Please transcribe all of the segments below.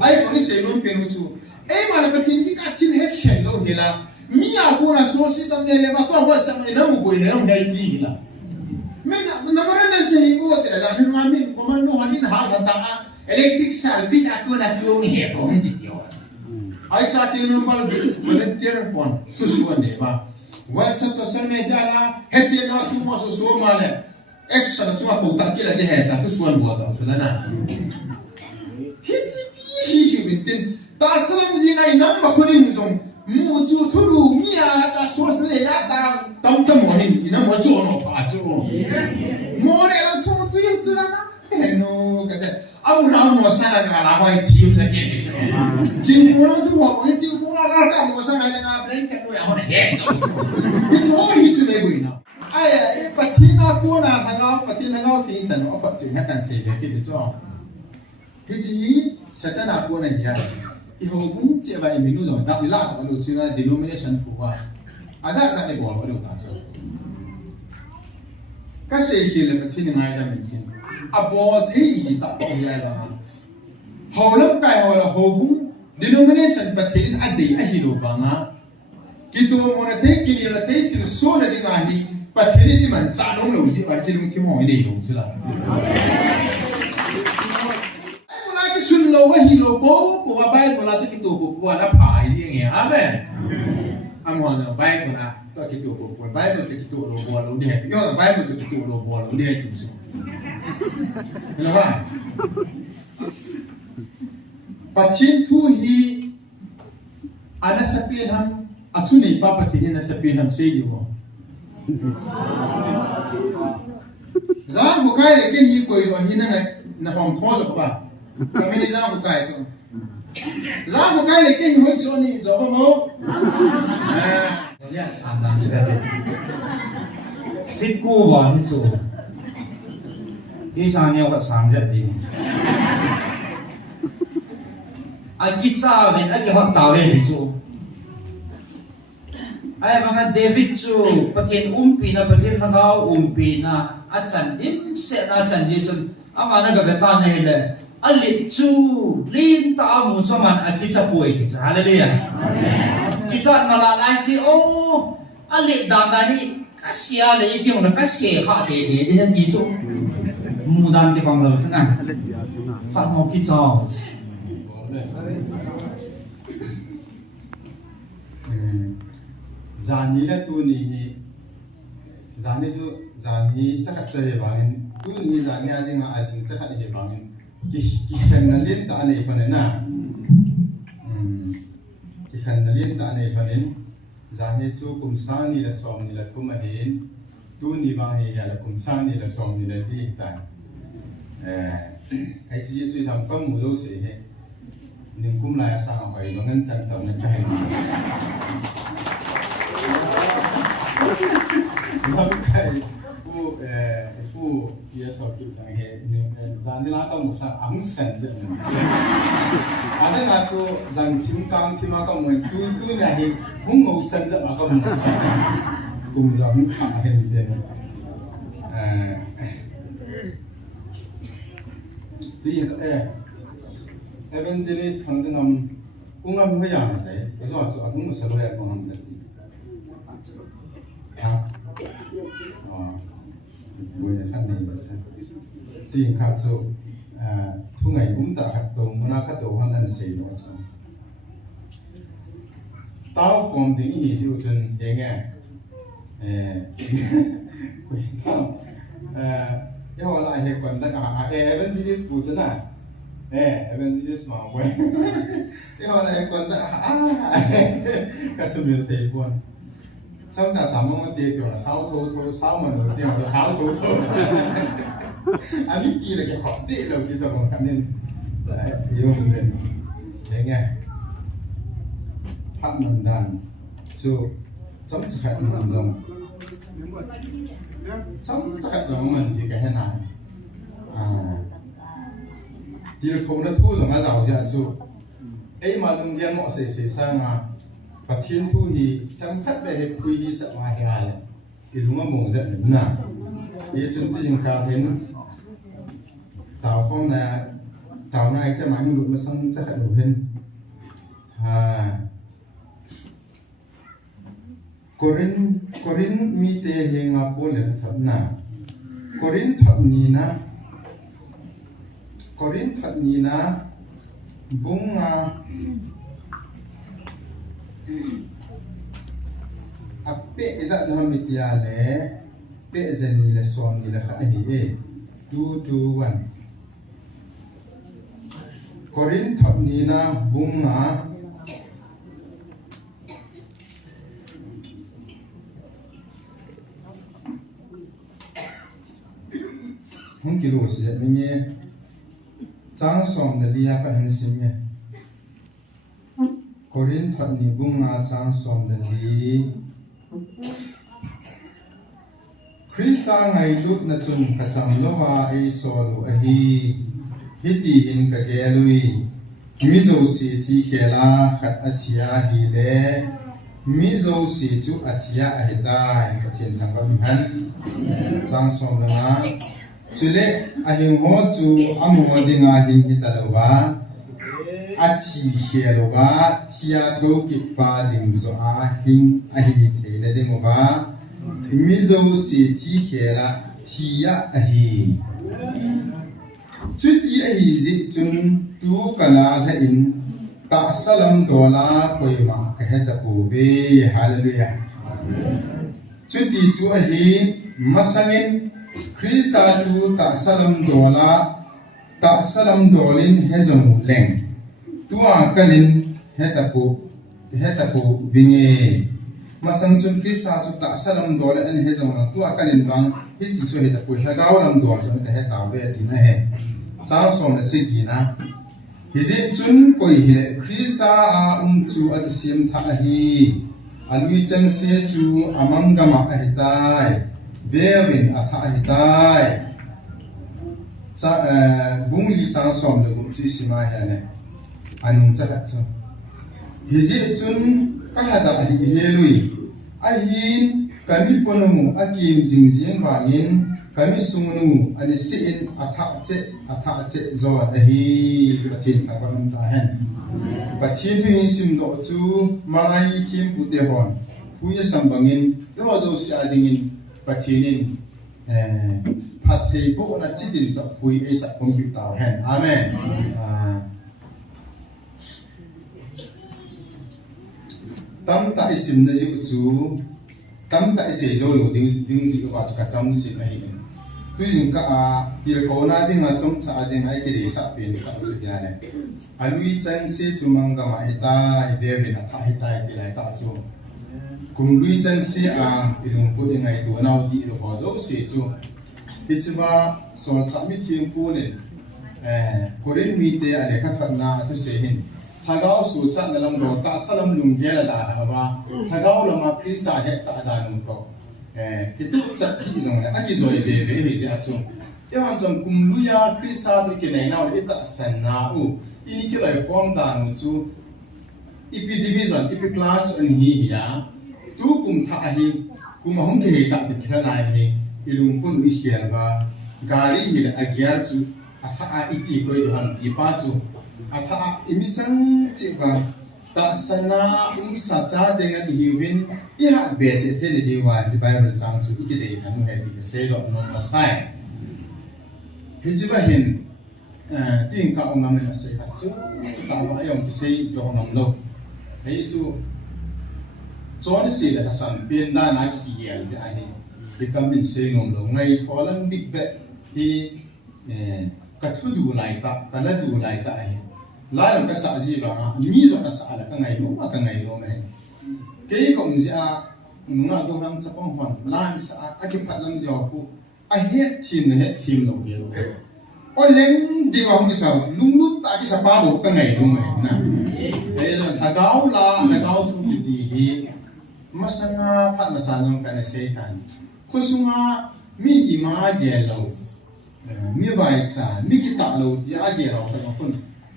ai ko se non pe chu ai ma na patin ki ka chin he khen lo hela mi ya ko na so si tam ne le ma ko wa sam ina mu ko ina mu dai ji hela men na mara na se hi ko te la hin ma min ko man no hadin ha ga ta electric salvi aku na ko he ko ndi tio ai sa te no fal volunteer pon tu suan de ba WhatsApp social media la hetse na tu mo so ma le extra na chuma ko ta ki la de he ta tu suan bo ta so na na hi bitin ta salam ji ngai nam ma khoni mu zong mu chu thu ru mi ya ta so se le ya ta tam tam mo hin ina mo zo no pa zo mo re la thu tu yim tu la na no ka de amu na mo sa ga la ba ti mu sa ke ni so jin mo no tu mo jin mo la ka mo sa ga na blen ka no ya ho he zo ni zo hi tu le bu ina ai ai patina ko na ga patina ga tin san o pa jin ha kan se le ke ni so Hiji setana ko na ya iho mun che ba minu lo da ila ba lo chira denomination ko ba aza za ne bo ba lo ta so ka se hi le pa tin ngai da min tin abo thi yi ta ko ya ba ho lam kai ho la ho bu denomination pa tin a dei a hi lo ba nga ki to mo na te ki le te tin so na di nga hi pa tin ni man cha nong lo ji ba ji lu ki mo ni lo ji la sun lo wa hi lo bo ko wa bai ko la to ki to ko wa la pha yi nge amen amo na bai ko na to ki to ko bai ko ki to lo bo lo de yo bai ko ki to lo bo lo de tu so no wa pathin tu hi ana sapien ham athuni pa pathin na sapien ham se yo za mo kai le ke hi ko yo hi na hom tho so ba kami ni zang bukai so zang bukai le ke ho jo ni zo mo ya san dan chika de fit ko wa ni so ki san ne wa san ja di a ki cha ve a ki ho ta ve ni so ai banga David chu pathin pi na pathin na ga pi na a chan dim se na chan ji sun ama na ga ve ta ne le alit chu lin ta mu chaman akicha poi ki hallelujah kicha ngala lai chi o alit da ga ni ka sia le yong na ka se ha de ni so mu dan ti bang lo sana fa mo kicha zani la tu ni zani su zani chakat che bangin tu ni zani a ding a jing chakat he bangin ki khan na lin ta nei panen na ki khan na lin ta nei panen zani chu kum sang ni la som ni la thum anin tu ni bang he ya la kum sang ni la som ni la ti ta ai chi chu tham kam mu lo se he ning kum la sa ha bai ngan chan ta na ka he Hãy subscribe cho kênh Ghiền Mì Gõ để không bỏ lỡ những tiền khát số thu ngày cũng ta khát tổ mà khát tổ hắn là gì đó chứ tao phòng tiếng gì siêu chân nghe nghe quên tao cái họ lại hệ quần tất cả evangelist phụ chân à evangelist mà quên cái họ lại hệ quần tất cả cái sự việc thầy quên trong ta sắm một tiền kiểu là sáu thô sáu mà nổi tiền là sáu thô anh biết gì là cái họ tệ đầu tiên tao còn cảm nên đấy yêu mình thế nghe phát mình đàn su chống chạy mình dùng chống chạy dùng mình gì cái này thì không nó thu rồi nó giàu ra su ấy mà đừng gian mọi sự sang mà và thiên thu thì thăm khách về hiệp quy đi sợ ngoài hè thì đúng là mồm giận đúng nào thì chúng tôi dùng cao đến tàu phong là tàu này cái máy lụt mà xong chắc là đủ hình Corin mi te henga pole thap na Corin thap ni na bunga ape za na mitia le pe zani le son ni le kha hi e 2 2 1 Corin thap ni na bunga không kilo gì vậy nghe trang som de lia pa hen sim nghe Corin thật ni bung nga trang som de li Krista ngai lut na chun ka cham lo wa ai so lo a hi hiti in ka ge lui mi zo si thi khela khat athia hi le mi zo si chu athia a hi dai ka thin thang ba han trang som na chule ahing ho chu amu dinga ding kitalowa athi khielowa thia tho ki pa ding zo a hing ahi thele dingowa mizo si thi khela thia ahi chuti ahi zi chun tu kala la in ta salam dola poima ka heta pu be hallelujah chuti chu ahi masangin Krista chu ta salam dolin hezong leng tua kalin hetapu vinge masang chun Krista chu ta salam dolin hezong la tua kalin bang hiti chu hetapu hagaw lam dol chun ka heta ve tin a he cha som na sigina hizi chun koi hi Krista a chu atisim tha hi alui chang se chu amangama a hitai Vevin atha hitai cha bungli cha som le chi sima hane anung cha chu hizi chun ka hada hi helui ahin kami ponomu akim jingjing bangin kami sungnu ani sin atha che zon ahi pathin thawam ta hen pathin hi sim do chu mangai thim pute hon puya sambangin yo zo sia dingin Pathinin pathei po na chidin ta phui e sa pom bi taw hen amen tam ta isim na ji chu tam ta ise zo lo ding ji wa ka tam si na hi tu jin ka a dir ko na ding a chom cha ding ai ke ri sa pe ni ka chu ya ne alui chan se chu manga ma ita i be na tha ita ti lai ta chu kum lui chan si a ilung pu de ngai tu nau ti ro ho zo se chu pichwa so cha mi thing pu ne korin mi te a le kha khat na tu se hin thagao su cha na lam ro ta salam lung ge la da ha ba thagao lama krisa he ta da nu ko ki tu cha ki zong la a ki zo be be he ji a chu ya han chong kum lu ya krisa do ke nei na le ta san na u ini ki lai form da nu chu ipi division ipi class an hi ya tu kum tha hi kum hong ge ta ti khna lai hi ilung pun wi khial ba gari hi la agyar chu atha a iti koi do han ti pa chu atha a imi chang chi ba ta sana sa cha de nga hi win i ha be che the de di wa chi bible chang chu iki de thanu he ti se do no ma sai hi chi ba hin tin ka ongam na se kha chu ta ba yong ki se do ngam lo hei chu chon si la san pin da na ki ye se ai ni ki kam min se ngom lo ngai tholan big be hi ka thu du lai ta ka la du lai ta ai lai lam ka sa ji ba mi zo ka sa la ka ngai lo ma ka ngai lo me ke ko mi a nunga do ram cha pong hon lan sa a ki phat lam jo ku a he thim lo ye lo o leng di wa hong ki sa lung lu ta ki sa pa bo ka ngai lo me na thagao la thagao thu ki di hi masanga phat masanong ka na satan khusunga mi ima ge lo mi vai cha mi ki ta lo ti a ge lo ta kun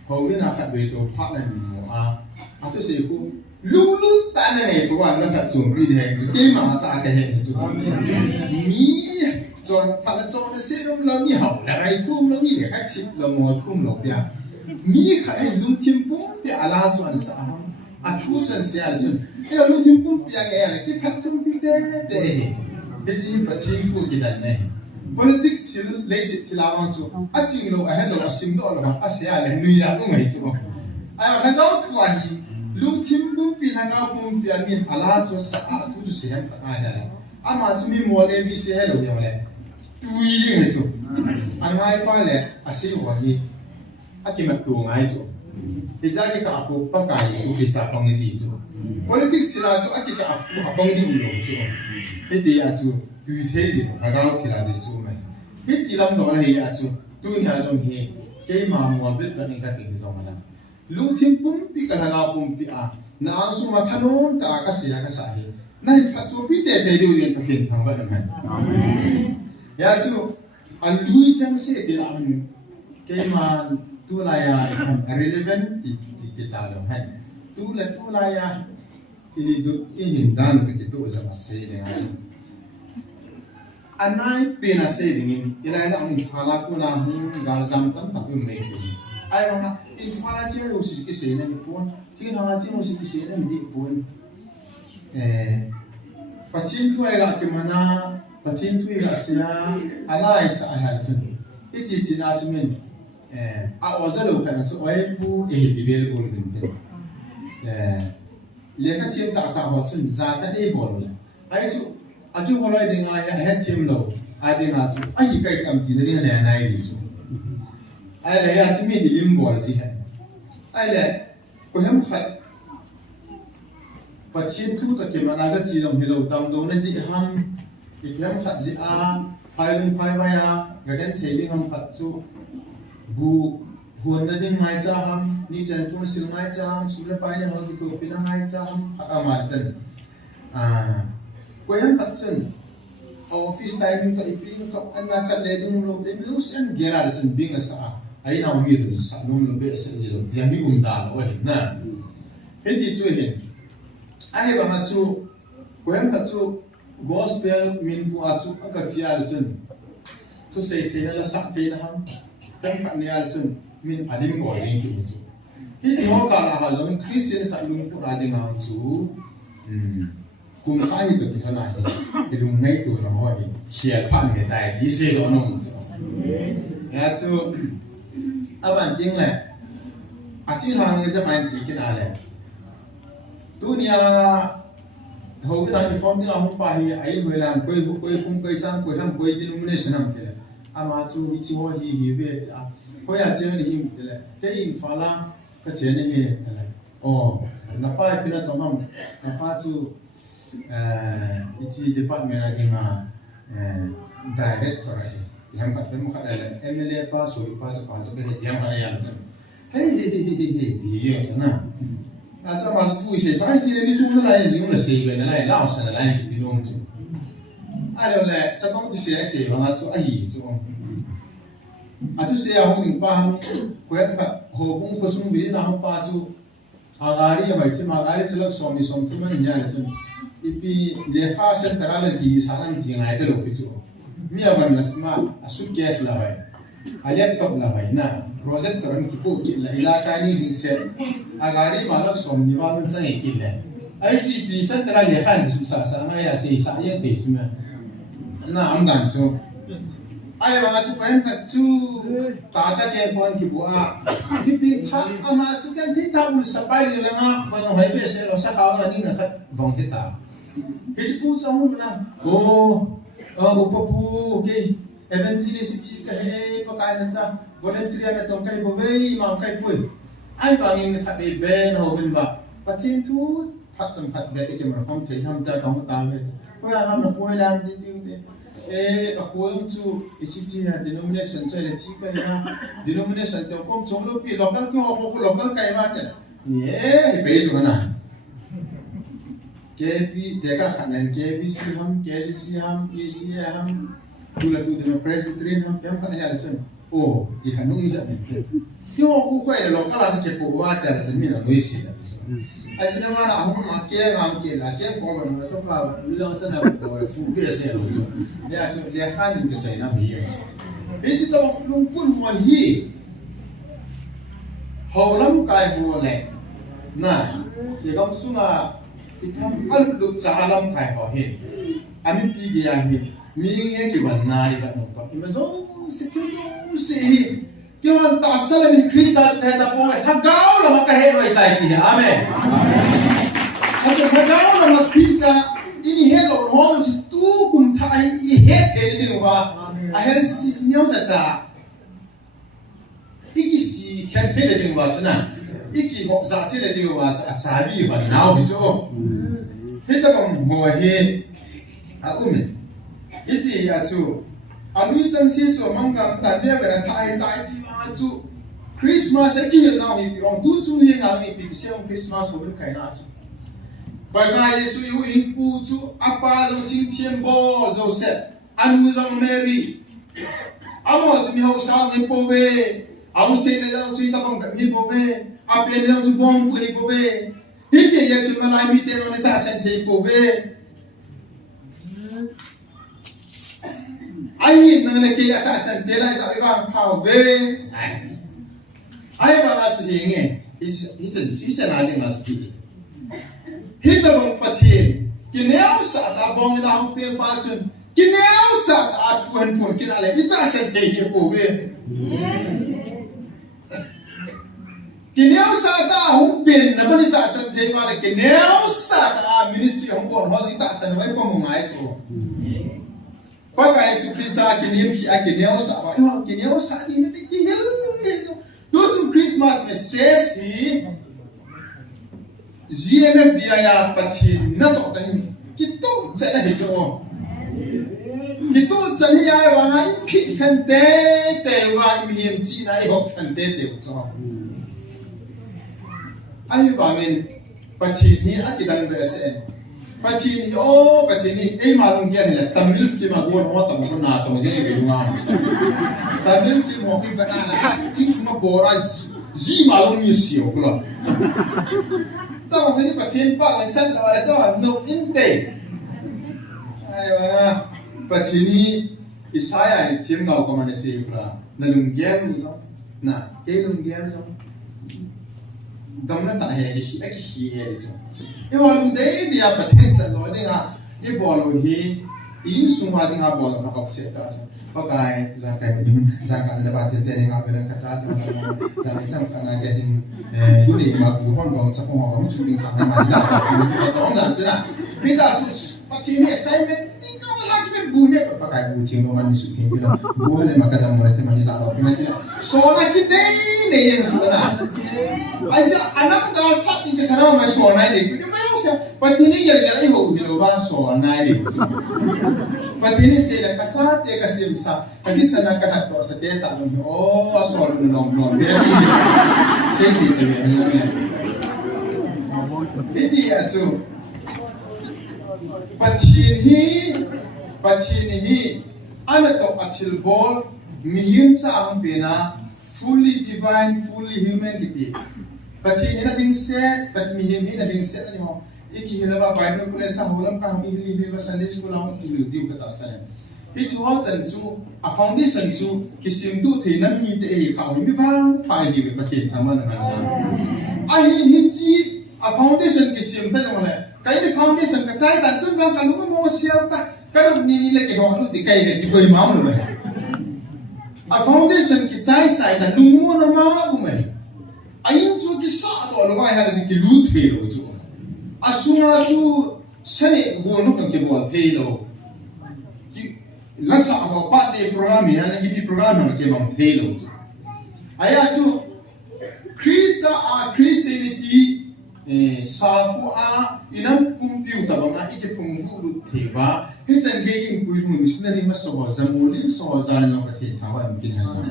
ho ni na khat be to phat na mi mo a to se ku lu ta na ne ko wa na ta chung ri de ke ma ta ka he ni chu mi chon phat chon se rom lo mi hau la ai thum lo mi de ka thip lo mo thum lo ya mi kha ai lu tim pum pe ala chuan sa ham a thu san se al chun e lu tim pum pe ang e ki phat chum pi de e chi pathin ku ki dan ne politics til lesit til awang chu a ching lo a hello a sim do lo a se ale nu ya nu ngai chu ai ma ka tu a hi lu tim pum pi na ga pum pi min ala chu sa a thu chu se ham ka ja a ma chu mi mo le bi se hello ya le tu yi ngai chu an ngai pa le a se wa ni a ki ma tu ngai chu e ja ki ka ko pa kai su ki sa pang ji chu politics til a chu a ki ka a pang di u lo chu e ti a chu tu thế gì mà cao thì là gì chú mày biết đi làm đó là gì à chú tu nhà trong gì cái mà muốn biết là những cái tình giống mà lúc thiên bún bị cái nào bún bị à na ăn số mà thằng nó ta cái gì cái gì này phát chú biết để điều kiện thực hiện thằng vậy mà ya chú anh lui chẳng sẽ đi làm cái mà tu là relevant thì ta làm hết tu là cái hình dáng cái tu là sẽ để ngay anai pena se dingin ilai na in phala ko na hu garzam tam tak um mai ai ma in phala che lo si ki se na pon ki na che lo si ki se na di pon patin tu ai la ke mana patin tu ga sia anai sa ha tun ichi na chumin a ozalo ka so ai bu di bel bol bin te le ka tim ta ho chun za ta de bol ai su aki holai dinga ya het tim lo adinga chu ai kai kam ti ne ne nai ji chu ai le ya chi mi ni lim bol si ha ai le ko hem khat pathin thu ta ke mana ga chi long hilo tam do ne ji ham ki hem khat ji a phai lung phai ba ya ga den thei ding ham khat chu bu huan na ding mai cha ham ni chen tu sil mai cha ham su le pai ne ho ki ko pina mai cha ham ama chen ko yan pat chen office timing ka iping ka an nga chat le dung lo de blues and gera chen bing sa ai na mi du sa nom lo be sa ji lo ya mi da lo na he di chu he ai ba ma chu ko yan pat chu gospel min bu a chu ka chia chen tu sei te na la sa te na ham tam ka ni al chen min adim go jing ki chu he di ho ka la ha zon christian ka lung pu ra ding ha chu cùng khai được cái này thì đúng ngay từ nó hỏi share phản hiện tại đi xe đó nông chứ ya chú bạn tiếng này chỉ là người sẽ phải đi cái nào này tu nia hầu cái này phong tiếng không phải ai người làm quay cũng quay sang quay ham quay đi luôn nên sẽ làm cái này mà chú bị chú hi về quay ở trên này cái này cái in pha la cái trên này nó phải cái nó tông nó phải chú ichi department adinga director ai yang kat temu kat dalam MLA pa so ke yang ada yang macam hey dia sana asa ma tu ise sai ti ni chung la yin yung la sei be na lai lao sana lai ti long chu ai le cha kong tu se ba chu ai chu tu se a hong ning pa ko pa ho bung ko sung bi na hong pa chu agari ya bai ti ma agari chu lak som ni som tu man nya le chu ipi lefa central ki salam ti ngai de lo pi chu mi awan nasma asu case la bai a laptop la bai na project karan ki ko ki la ilaka ni ding se agari malak som ni wa mun chai ki le ai ji pi central le khan su sa sa ngai ya se sa ye te chu na am dan chu ai ba chu pen ta chu ta ta ke pon ki bua pi kha ama chu kan thi ta ul sa pai le nga ba no hai be se lo sa kha ni na khat bong ki ta Esse pun sama mana? Upapu, okay. Eventually si chika pakai nasa volunteer na tong kai baway mau kai pun. Ai bangin khat be ben ho bin ba. Patin tu hat sam khat be ke mar hom thei ham ta kamu ta be. Ko ya ham na khoi lam ti ti. A khoi chu ichi na denomination chai le chika ya. Denomination to kom chonglo pi local ko ho local kai ba ta. Ye be chu na. KV teka kanan KVC ham KCC ham EC ham tula tu dengan Presbyterian ham yang kan ya lecun di hanung isa ni tio ku khoi lo kala ke po wa ta sa mi na noi si ai sina ma na hum ma ke ngam ke la ke ko ma to ka lu sa na ko fu be se lo chu ya chu le khan ni ke chai na mi ye e chi to lung pun mo hi hồ lắm cái hồ lệ nè thì công số mà thì không có được trả lắm cái họ hiện anh bị gì anh bị mình nghe cái vấn này cái một cái mà giống sẽ Kaya taasal namin Christmas kahit na po hagaw na makahe ay tayo niya. Amen. At hagaw na magkrisa inihelo no si tu kung tayo ihet din ba. Ahel si sinyaw sa iki si kante din ba na. Iki hop sa te din ba at sabi ba now bito. Hita bang mo he umin. Iti asu Alui chang si so mangam ta ne ba ta ai ti ma chu Christmas ki hil na mi ong tu chu ni ngal mi pi se ong Christmas ho kai na chu ba ga Yesu yu in pu chu apa lo ting tian bo zo se anu zong Mary amo chu mi ho sa ni po be au se ne da chu ta bang ka mi po be a pe ne chu bong pu ni po be hi ti ye chu ma lai mi te no ne ta sen te po be ai nang le ke ata san te lai sa bang phao be ai ba ma chu ding e hi chen na ding ma chu hi ta bang pathin ki neo sa ta bong na hong pe pa chun ki neo sa ta thuan pon ki na le ita san te ni po be ki neo sa ta hong pin na ba ni ta san te ma le ki neo sa ta ministry hong pon ho ita san wai pa mo ngai chu Pagka Yesu Kristo akineo sa ba yo akineo sa ni me ti hel do Christmas me says he GMF dia pathin na to kahin kito jana he jo kito jani ya wa ngai phi khan te wa miem chi na i hok khan te jo ai ba men pathin ni akidang be sen Patini oh patini malung dia ni Tamil film aku orang Tamil na tahu je ni rumah Tamil film mungkin banana skin semua boras zi malung ni siapa pula tahu ni patini pak macam ada so no inte ayo patini isaya tim kau kemana sih pula nalunggian so na kelunggian so gamna tak ya ki so Yo lung dei dia pathen chan lo dinga ye bol hi in suma dinga bol na kop se ta sa pakai la kai din za ka da ba te te nga pe ka ta ta za ni tam ka na ge din yuni ma ku hon dong cha ko ma mu chu ni ka na ma da ni ta dong na chuna ni da su pathen ni assignment tin ka la ki me bu ne pakai bu chi no man su ki bi lo bu le ma ka da mo ne te ma ni da lo ni te so na ki dei ne ye chu na Aja anak kau sat ni kesana mai so nai ni. Ni mai usia patini gara-gara iho hilo ba so nai ni. Patini se la kasat ya kasim sa. Kadi sana ka to sa te ta no. Oh so no no. Se ti te ni. Ini ya tu. Patini anak to achil bol mihim sa ang pena fully divine, fully human gitu. Patini na ding set, pat mihim na ding set ni mo. Iki hilaba Bible kule sa hulam ka hami hilaba Sunday school lang ikiludiw ka tasan. Itu hal chan chu a foundation chu kisim tu the nam mi te ka mi bang pa hi be patin tama na na. Ai ni chi a foundation kisim ta jong le. Kai ni foundation ka chai ta tun bang ka lu mo sial ta. Ka ni le ke ho lu ti kai ne ti koi mau lu. A foundation ki chai sai da lu mo na ma ku mai. Ayun chu ki sa do lo vai ha ki lu the lo chu. Asunga chu sane go no ke bo the lo. Ki lasa ba pa de program ya na hi program na ke bang the lo. Aya chu Christianity sa ku a inam computer ba nga ike pung vu lu the ba. Hi chan ge in ku lu missionary ma so za mo lim so za na ka the ta ba min ha.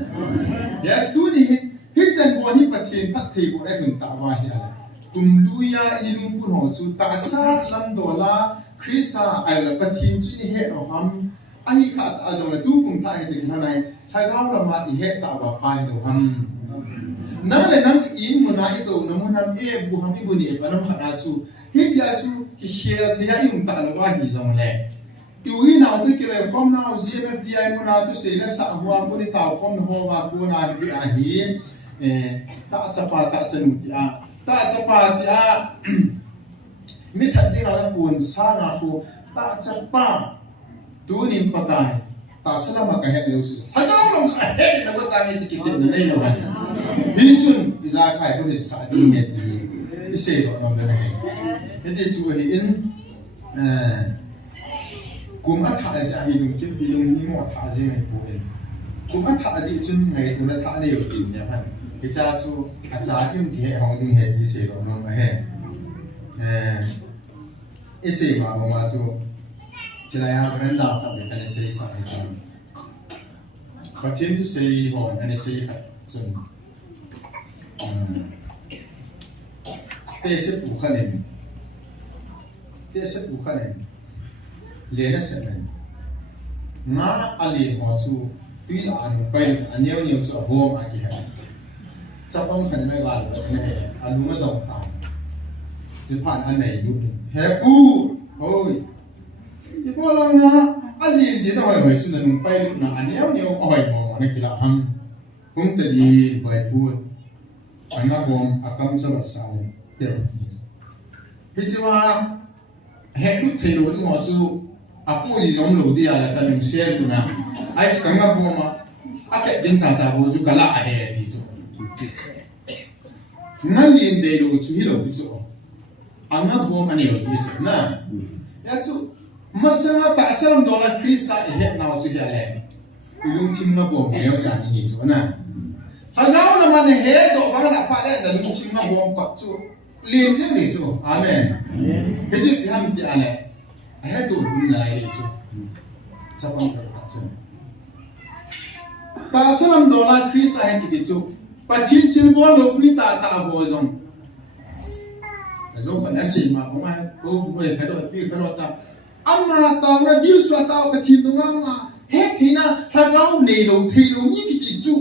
Ya tu ni Hichan bo ni pathin pat thei bo ai hun ta wa hi ala tum luya ilung kun ho chu ta sa lam dola krisa ai la pathin chi ni he no ham ai kha a zo la tu kum ta he de na nai tha gaw la ma i he ta wa pai do ham na le nam in mo na i do na mo nam e bu ham i bu ni pa nam kha chu hi dia chu ki share thia i um ta la wa hi zong le Tui na tu kile from na GMFDI mo na tu se la sa huwa ko ni ta from ho ba ko na bi a hi ta chapa ta chanu tia ta chapa tia mi that ding ala kun sa nga khu ta chapa tu nin pakai ta salama ka he leu si hajau long sa he na ko ta ni tikit na nei lo han bisun iza khai ko ni sa ding he ti ise lo no na he ente chu he in kum a tha za hi lung ki bilung ni mo tha je ngai ko en kum a tha ji chun ngai tu na tha ne yo tin ya han ki cha chu a cha kim ki he hong ding he ti se lo no ma he ise ma mo ma chu chila ya brenda fa de kan se sa ha cha but him to say ho and say ha chun te se pu khanen le na se men na ali ho chu pi la an pai an neu neu so ho ma ki ha cha pong khan mai ga lo ne alu ma dong ta ji phan an nei yu he pu oi ki bo la na ali ni na hoi hoi chu na nung pai na an neu neu hoi mo ne ki la ham hung te di bai pu an na bom akam sa sa ne te hi chi ma he ku thei lo ni mo chu a pu ji jong lo dia la ta nung se ku na ai ska nga bo ma a ke din cha cha bo chu kala a he di chu na lin de lo chu hi lo di chu ang na bo ma ne yo chu na ya chu masanga ta salam dola krisa he na chu ya le ilung tim ma bo me yo cha ni chu na ha gao na ma ne he do ba na pa le da lung tim ma bo pa chu lin je ni chu amen he ji bi ham ti ane a he do lu na le chu cha pang ta chu ta salam dola krisa he ki chu pa chin chin bo lo pi ta ta bo zong zong fa na si ma bo ma ko bo he do pi ko ta amma ta na diu swa ta ka thi no ma he thi na ha gao ne lo thi lo ni ki chu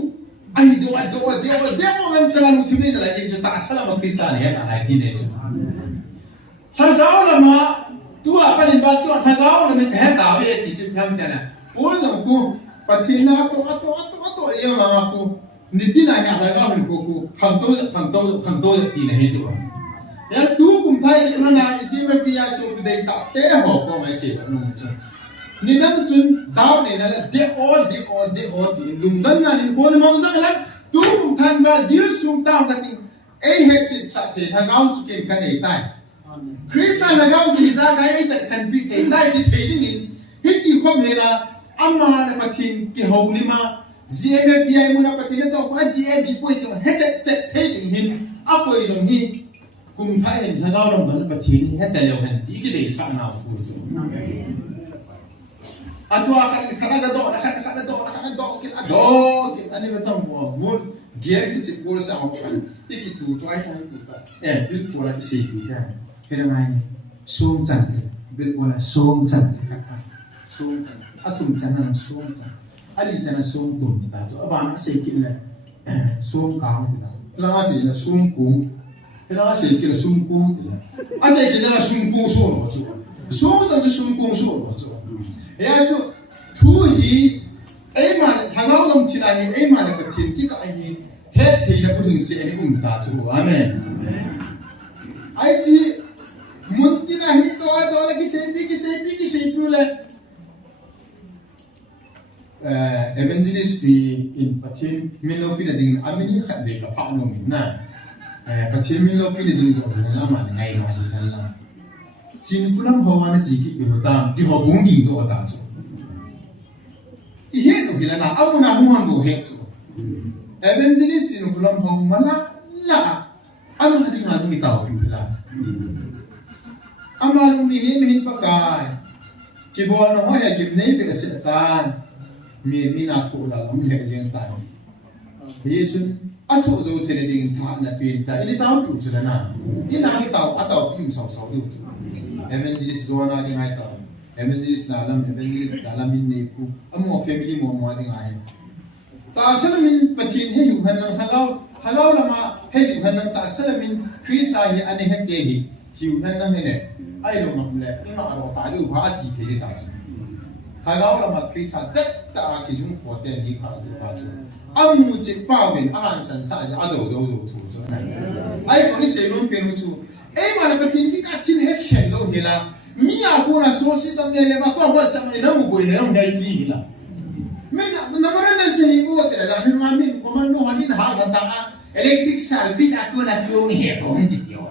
ai do man cha lu thi ne la ki ta salam krisa ne na la ki ne chu ha gao la ma tu a pa ni ba tu ha gao la me he ta ve ki chu pham ta na bo zong ku pa thi na to ya ma ku ni ti na ya la gao ku kham to ti na he chu ya tu kum thai na na isi me pi ya so de ta te ho ko mai se no chu ni nam chun daw ne na de o lung dan na ni ko ni mong sang la tu kum than ba dir sum ta ka ti e he chi sa te ha gao chu ke ka nei tai krista na gao chi za ga e ta kan bi te dai ti the ding in hi ti khom he na amma na pathin ki ho ni ma zme pi ai mu na pathin to ko di e bi po to he che the ding hin a po i jong hi kum thai hen ha gao lam ban pathin he ta yo hen ti ki de sa na fu chu atwa kan do ki ani ba tam mo mul game ki ko sa ho kan ki tu to ai tai tu ta bil ko la si tu ya pero ngai som chan bil ko la som chan ka atum chan na som chan ali chan som tum ta so aba na se ki la som ka ta la si la som ku la se ki la som ku a se ki la som ku so lo chu som chan se som ku so lo chu ya chu thu hi ai ma thangau long chi la hi ai ma la ka thin ki ka ai he thi na bu ning se ni ta chu amen ai chi mun ti na hi to la ki se pi le evangelist pi in pathin min lo pi na ding amini khat de ka pha no min na pathin min lo pi na ding zo na ma ngai ma hi kan la chin kulam hawa na ji ki bi ta ki ho bung ding do ta chu ihe no gila na amuna hu han go he chu evangelist in kulam hawa mala la am hadi nga du itaw pi la amal mi hin pa kai ki bo no ho ya kim nei pe se tan mi na thu la lam he jeng ta ye chun a thu zo the le ding tha na pi ta ni taw pi chu na ina mi taw a taw pi sau du evangelist do na ding ai taw evangelist na lam min ne ku amo family mo ding ai ta sal min pathin he yu han lang halaw lama he yu han lang ta sal min krisa hi ani he de hi yu han lang ne ai lo ngam le ni ma ro ta du ba ti the ta halaw lama krisa ta ki jung ko te ni kha ji ba chu amu chi pa win an san sa ja ado jo jo thu so na ai ko ni se no pe no chu ai ma na patin ki ka chin he shen lo hila mi a ko na so si tam ne le ba ko wa sa na mu ko ne dai ji hila men na mara na se hi ko te la hin ma min ko man no ha din ha ga ta electric salvi da ko na ko he ko ni ti yo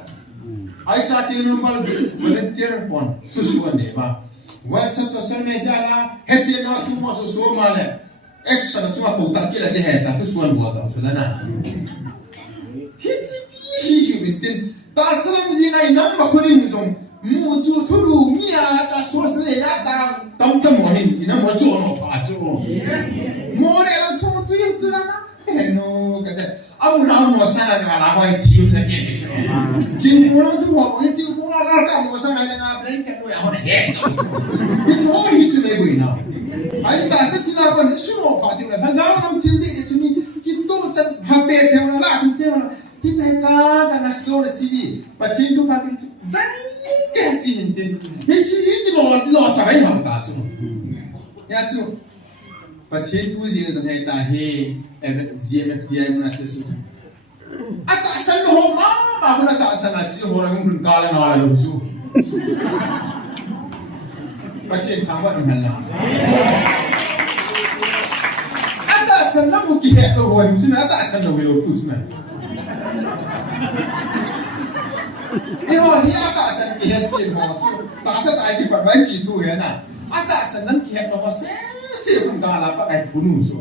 ai sa te no fal volunteer pon tu su ne ba WhatsApp social media la hetse na tu mo so ma le extra na tu ma ko ta ki la de he ta tu su an bo ta so la na hi bitin ta salam ji ngai nam ba ko ni zong mu ju tu ru mi a ta so se le da ta tam tam mo hin ina mo jo no pa jo mo re la tu tu yu tu la na no ka de au na mo sa ga la ba ti sa ke ni so jin mo no tu mo ko jin mo la ta mo sa ga na blen ke ko ya ho ne he jo it's all you to live in now ai ta sa ti na ba ni su no pa ti la na ga nam til de tu ni ki to chan ha pe te na la tu te na kita ka na slow na city pa tin tu pa tin zan ke ti hin tin ni chi ti lo cha bai ha ta chu ya chu pa tin tu ji zo he ta he je me ti ai na te su ata san ho ma ko na ta san na chi ho ra hun ka la na lo chu pa tin ta wa ni na ata san na mu ki he to ho ju na ata san na we lo tu na iho hi ata san ki het chin ho chu ta sa tai ki pa bai chi tu he na ata san nan ki het no se kun ka la pa ai pu nu so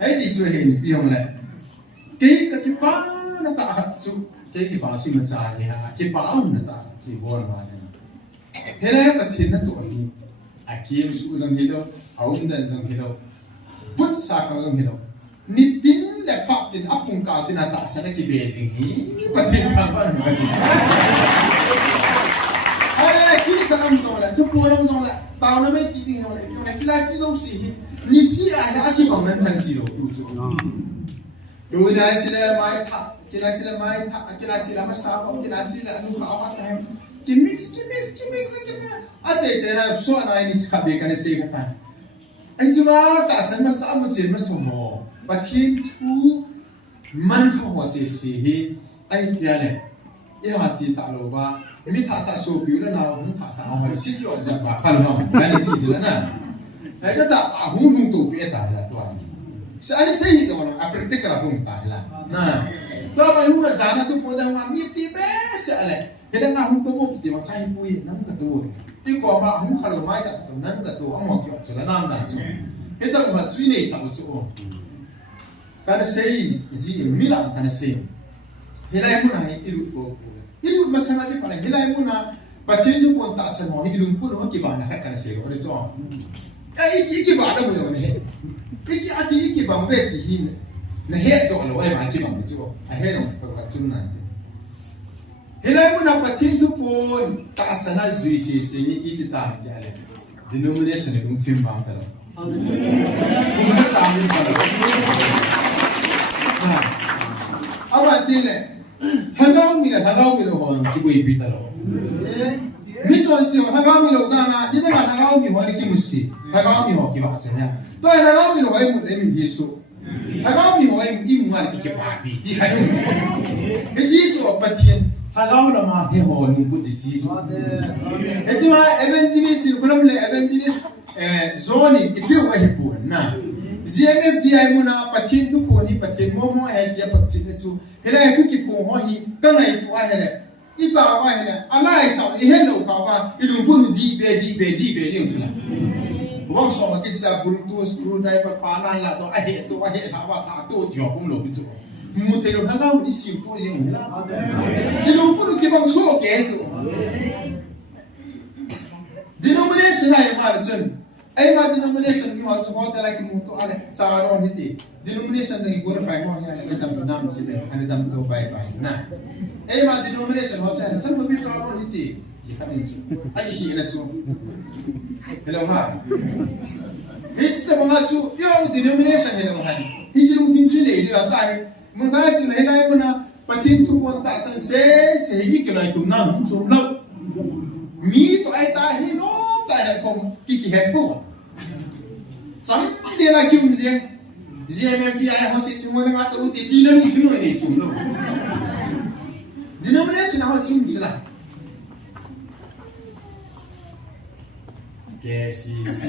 ai di chu he ni pi yong le ke ka ki pa na ta chu ke ki pa si ma cha ni ha ki pa on na ta chi bo ma ne he le pa thin na to ni a ki su zang he do au dan zang he do put sa ka zang he do ni tin le pa tin apung ka tin ata sa na ki beijing hi pa tin ka ba ni ka tin ai ki ka am zo la tu po rom zo la pa na me ki ni ho le yo na chi la chi zo si ni si a na ki ba man chan chi lo tu zo tu na chi la mai tha ki la chi la mai tha ki la chi la ma sa ba ki la chi la nu kha ha ta ki mix a che na so na ni ska be ka ne se ka ta ai chu ma ta san ma sa mu che ma so mo but he too man ho se si hi ai kia ne ya ha chi ta lo ba mi tha ta so pi la na hu tha ta ho si jo ja ba pa lo ga ni ti ji la na ai ka ta a hu nu tu pi ta la to sa ani se hi do na a practice ka hu ta la na to ba hu na za na tu po da ma mi ti be sa le he da nga hu to mo ki ti ma chai pu yi nam ka tu ti ko ma hu kha lo mai ta to nam ka tu a mo ki o la nam da chu he da ma chui nei ta lo chu kana sei zi mila kana sei hilai muna hi ilu ko ilu masanga ti pala hilai muna patindu ko ta sa mo ilu ko no ki ba na kana sei ko so ai ki ba da mo ne ki ba mo ti hin na he do lo ai ma ki ba mo jo a he no ko tun na hilai muna patindu ko ta sa na zui si si ni ti ta ya le denomination ni kung film ba ta lo kung sa amin ba awan din le hagaw mi lo hon ki bui pita lo mi so si hagaw mi lo na na di na hagaw mi ho ki musi hagaw mi ho ki ba chen ya to hagaw mi lo ai mu le mi yesu hagaw mi ho ai i mu ma ki ba bi di ha ni e ji so pa tien hagaw lo ma he ho lu bu di ji so e ji ma evangelist ko le evangelist zoni ki bi ho he bu na ZMF di ai muna patin tu ko ni patin mo he dia patin tu hele ku ki ko ho hi ka ngai ku a hele i ba wa hele ala ai sa i he lo ka ba i lu bu di be ni tu la wo so ma ki sa bul tu screw driver pa na la to a he ha wa ta to ti ho kum lo bi tu mu te lo ha ga ni si to ye mu la i lu bu ki ba so ke tu denomination ai ma chen ai ma denomination ni ho to hotel ki mu to ale charo ni ti denomination ni gor pai mo ya ni dam nam si le ani dam to pai na ai ma denomination ho cha chan ko bi charo ni ti ki ka ni chu ai hi na chu hello ha it's the mga chu yo denomination hello ha hi ji lu tin chu le ri ta ai mo ga chu le lai mo na patin tu ko ta san se hi ki lai tu na chu lo mi to ai ta hi no ta ko ki he ko chẳng tiền là kêu riêng em kia họ sẽ xem mọi người tụi đi lên cái nơi này chung đâu đi đâu mà sẽ nào chung chứ là KCC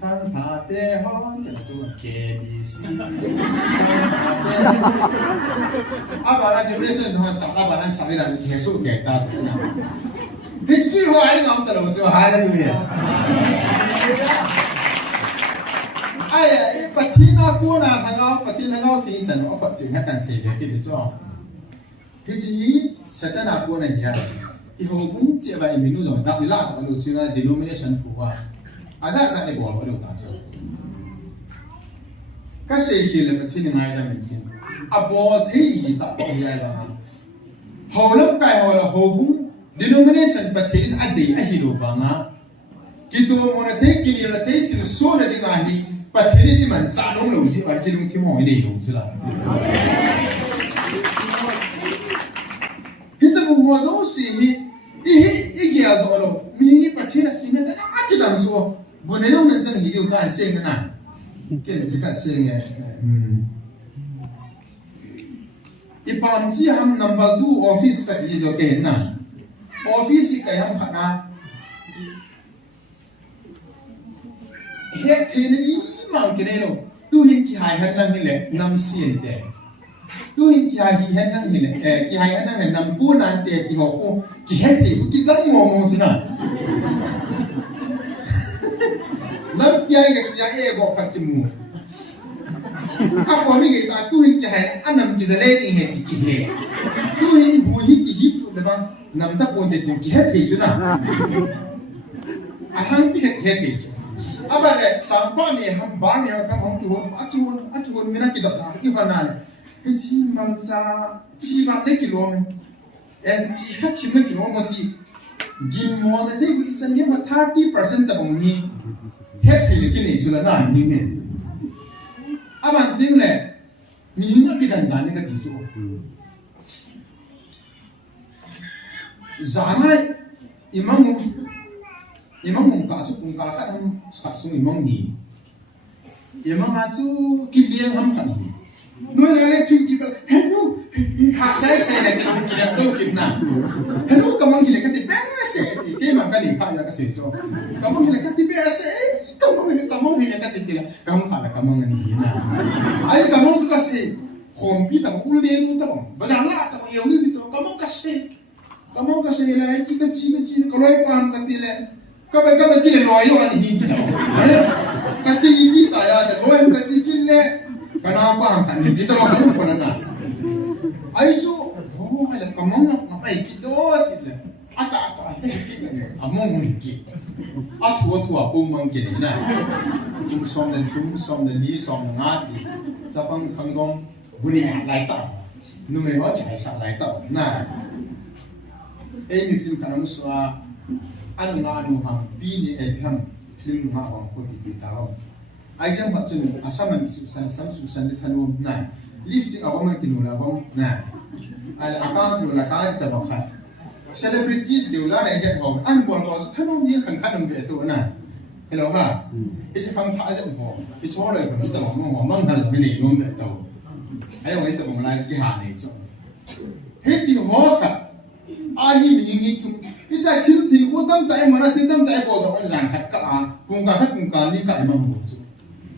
khăn thà tê hòn chẳng chung KBC apa nak generation hon salah bahan salah dan kesu kita sebenarnya history ho ai ngam terus so hai dah ni ai patina ko na patina ngau tin chan o pat jing kan se le ki so hiji satana ko na ya I ho bun che ba minu lo da la lo chi na denomination ko wa asa ne ko lo ta so ka se ki le patina ngai da min abo thi ta ko ya ba ho lo kai ho lo ho bun denomination patin adi a hi lo ba nga ki to mo na te ki ni la te ti so na di nga hi patin ni man cha long lo ji ba ji long ki mo ni lo ji la hita mo mo zo si ni i ge a do lo mi ni patin si me da a ki dang so bo ne yong men zeng hi lo ka se na ke ti ka se nge ipam chi ham number 2 office ka di jo ke na office ka ham khana he the ni ma ke ne lo tu hin ki hai han nang le nam sin te tu hin ki hai han nang le ki hai han nang nam pu nan te ti ho ko ki he the ki dang mo mo sina lam pi ai ga sia e go ka ti mu apa ni kita tu hin hai anam ki zale ni he ki he tu hin hu hi ki hi tu le bang nam ta pon de tu ki he ti chu na a han ki he ti chu aba le sam pa ni ham ba ni ham hom ki hon mina ki da na ki ba na le he chi man sa chi ba le ki lo me en chi ha chi me ki lo mo ti gim mo da te ki chan ye ba 30% ta bong ni he ti le ki ni chu la na ni me aban ting le mi nga ki dan dan ni ka ti so zanai imam ka su kung ka khat ham sa su imam ni imam a su ki liang ham khat ni no le chu ki ka hello ha sai le ki da do ki na hello ka mang ki le ka ti ben se ke ma ka ni ka ya ka se so ka mang ki le ka ti be se ka mang ni le ka ti ti la ka mang ka mang ni na ai ka mang ka se khom pi ta ku le mu ta ba da la ta yo ni to ka mang ka se le ki ka chi ko loi pan ka ti le ka ba ki le loi yo ani hi ti ta ka ti ki ta ya de loi ka ti ki le ka na pa ka ni ti ta ma ka ko na na ai so oh ai ka mang na pa ki do ki le a ta a mong ni ki a thua po mang ki ni na tum som de ni som nga ti cha pang khang dong bu ni lai ta nu me wa chai sa lai ta na ai mi film kanam so an nga nu ham pi ni e ham film nga wa ko ti ta ro ai jam ba chu asaman su san de thanu na lifting awam ki nu la bom na al account nu la ka ta ba kha celebrities de la ne je ho an bon ko thanu ni khan khan be to na hello ba it's a come pass it ho it's all like the mo mang dal me ni no me to ai wa ito mo la ki ha ni so he ti ho kha ai mi ngi ki ita thil thi ko tam tai mara thil tam tai ko do zan khat ka a kung ka ni ka ma mo chu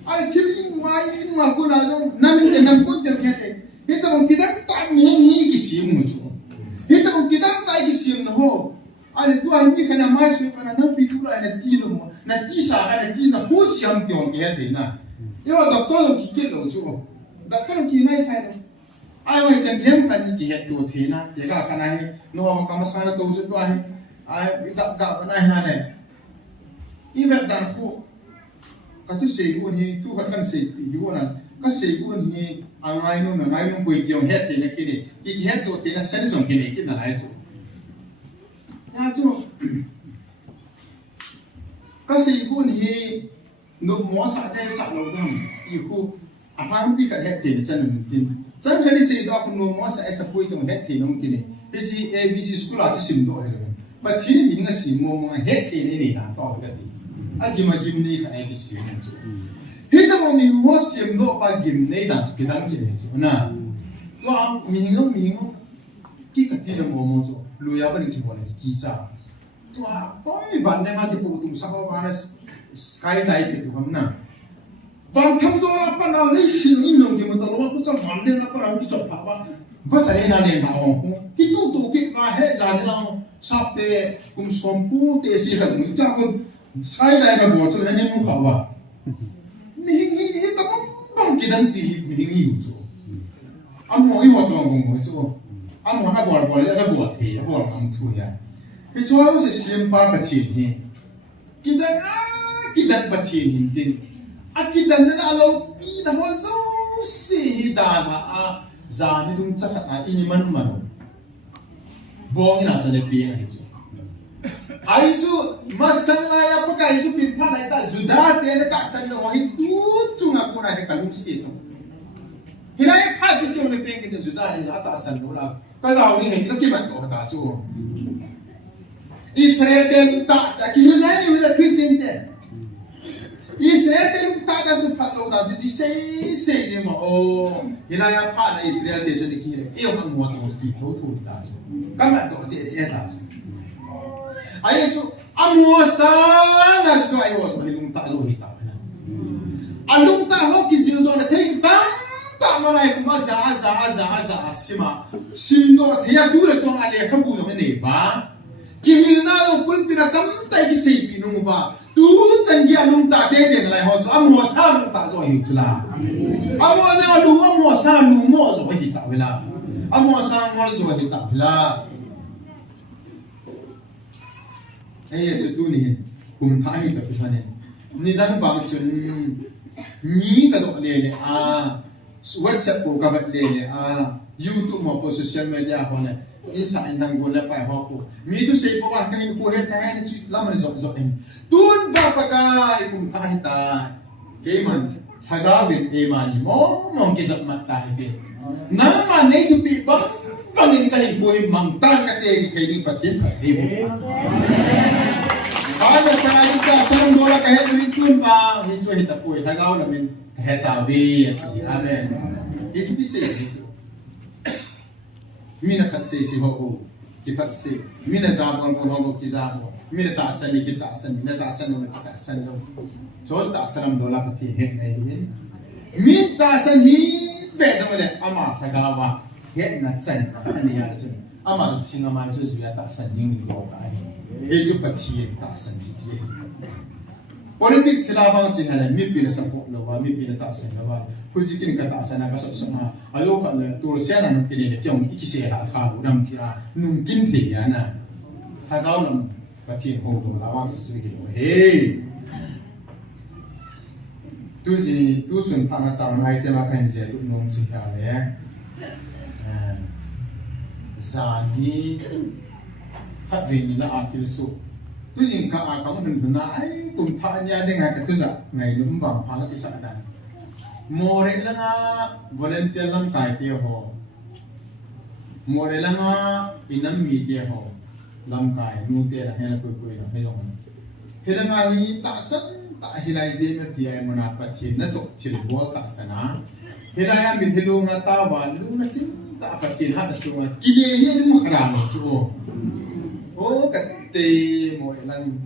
ai thil mai ma ko na do nam te nam ko te ke te ita mo ki da ta ni ki si mo chu ita mo ki da ta ki si no ho ai tu ai mi kana mai su kana na pi tu la na ti no mo na ti sa na ti na ho si am kyo ke te na yo doctor ki ke lo chu doctor ki nai sai ai wai chen hem kan ki het tu the na ye ga kana hi no ka ma sa na to chu to ai ga na ha ne i ve dan ko ka tu se ko ni tu ka kan se pi yo na ka se ko ni angai no na ngai no boi tiong het te ne ki ni ki het to te na sen som ki ni ki na ai chu na chu ka se ko ni no mo sa de sa lo gam i ko apang pi ka het te ne chan no tin chan ka ni se do ko no mo sa esa poi to het te no ki ni esi abc school a sim do he ba thi ni nga sim mo ma het te ni na to ka ti a gi ma gi ni ka ai ki sim chu hết đâu mình hoa xiêm độ ba gim này đã cái đăng cái này chứ na lo mình không cái tí giờ mua mua rồi lùi áo bên kia vào này kỳ sa lo coi bạn này mà thì bộ tụng sao mà là skydive thì đúng na bạn tham gia là bạn nào lấy siêu in đồng thì mình tao lo cũng cho bạn lên là bạn nào cái chọn bảo ba bác sĩ này lên bảo ông cái tu cái mà hết ra thì nào sắp để cùng xóm cũ để xí hận mình cho con skydive là bộ tụng này không khảo à mình tao cũng không cái đăng thì mình hiểu rồi anh nói hoạt động của mình chứ anh nói nó bỏ ra bỏ thì bỏ làm thôi à cái số nó sẽ xiêm ba bát thiên nhỉ cái đàn bát thiên hình tin cái đàn nó lâu pi nó hoa dấu xì đàn già như chúng chắc là in mình mà bong nào cho nên pi này chứ ai chứ mà sang lại apa cái chứ pi pa này ta sudah thế nó cả sang nó hay tu chung aku này cái lúc xí chứ hiện nay hai chúng tôi này bên cái sudah này đã ta sang nó là cái giàu như này nó kia bạn có ta chứ Israel tên ta cái hiện nay như là Christian tên Israel tên ta đang chụp phát lô ta chứ đi xây gì mà hiện nay phát là Israel tên cho đi kia yêu hàng mua đồ đi thâu ta chứ các bạn có chế ta chứ ai chứ mua sang là chứ ai mua rồi lung ta rồi hita lung ta họ cái gì đó là thấy ta mà này cũng za sima sim đó thấy à đủ rồi tôi lại không bù được này ba cái hiện nay nó cũng bị tắm tay cái gì bị nung ba tu chân kia lung ta thế này họ cho mua sang lung ta rồi hiểu chưa mua sang lung mua sang lung mua rồi hita vậy là mua sang mua rồi hita vậy là ấy là tu này cùng thái được cái này ni đang vào chuyện mi cái đó này WhatsApp ko ka bat le YouTube mo po social media ko na isa indang gula pa ho ko mi tu say po ka kahin ko het na ni laman zo en tun ba pa ka ikum kahita keman hagawin emani mo mong kisap matay ke na man ne tu pi ba pangin kahin ko mang tang ka te kay ni patin ka Ada sa ka sa bola ka het ni tun ba ni so hita po hagaw na min hetawi amen itu bisa itu mina kat se si ho ki pat se mina zabon ko ho ki zabo mina ta asani ki ta asani mina ta asani mina ta asani so ta salam dola pati he nei min ta asani be do le ama ta gawa he na chen ani ya chu ama ti na ma chu su ya ta asani ni ko ka ai e ju pati ta asani ti Politics sila bang sih ada mimpi na sampo lawa mimpi na taasan lawa pujikin ka taasan na kasok sama alo ka na tulsiya na nung kini kyong ikisi ha tha uram kira nung kinti ya na hagaw nam patin ho do lawa su gi he tu sun pa na ta na ite ma kan je nung su ka le zani khat rin na atil su tu jing ka a ka mun na ai cùng thợ nhà thì ngày cái thứ giờ ngày đúng vào phá cái sạn này mua đấy là volunteer làm tài tiêu hồ mua đấy là inam media hồ làm cái nu tiền là hay là quay là hay rồi thế là ngày tạ sân tạ hilai gì mà thì em muốn bắt thì nó tổ chức bữa tạ sân á thế là em bị thế luôn là tao và lúc nó chính tạ bắt thì hát là xuống kia hiện mà khả năng chú cái tê mỗi lần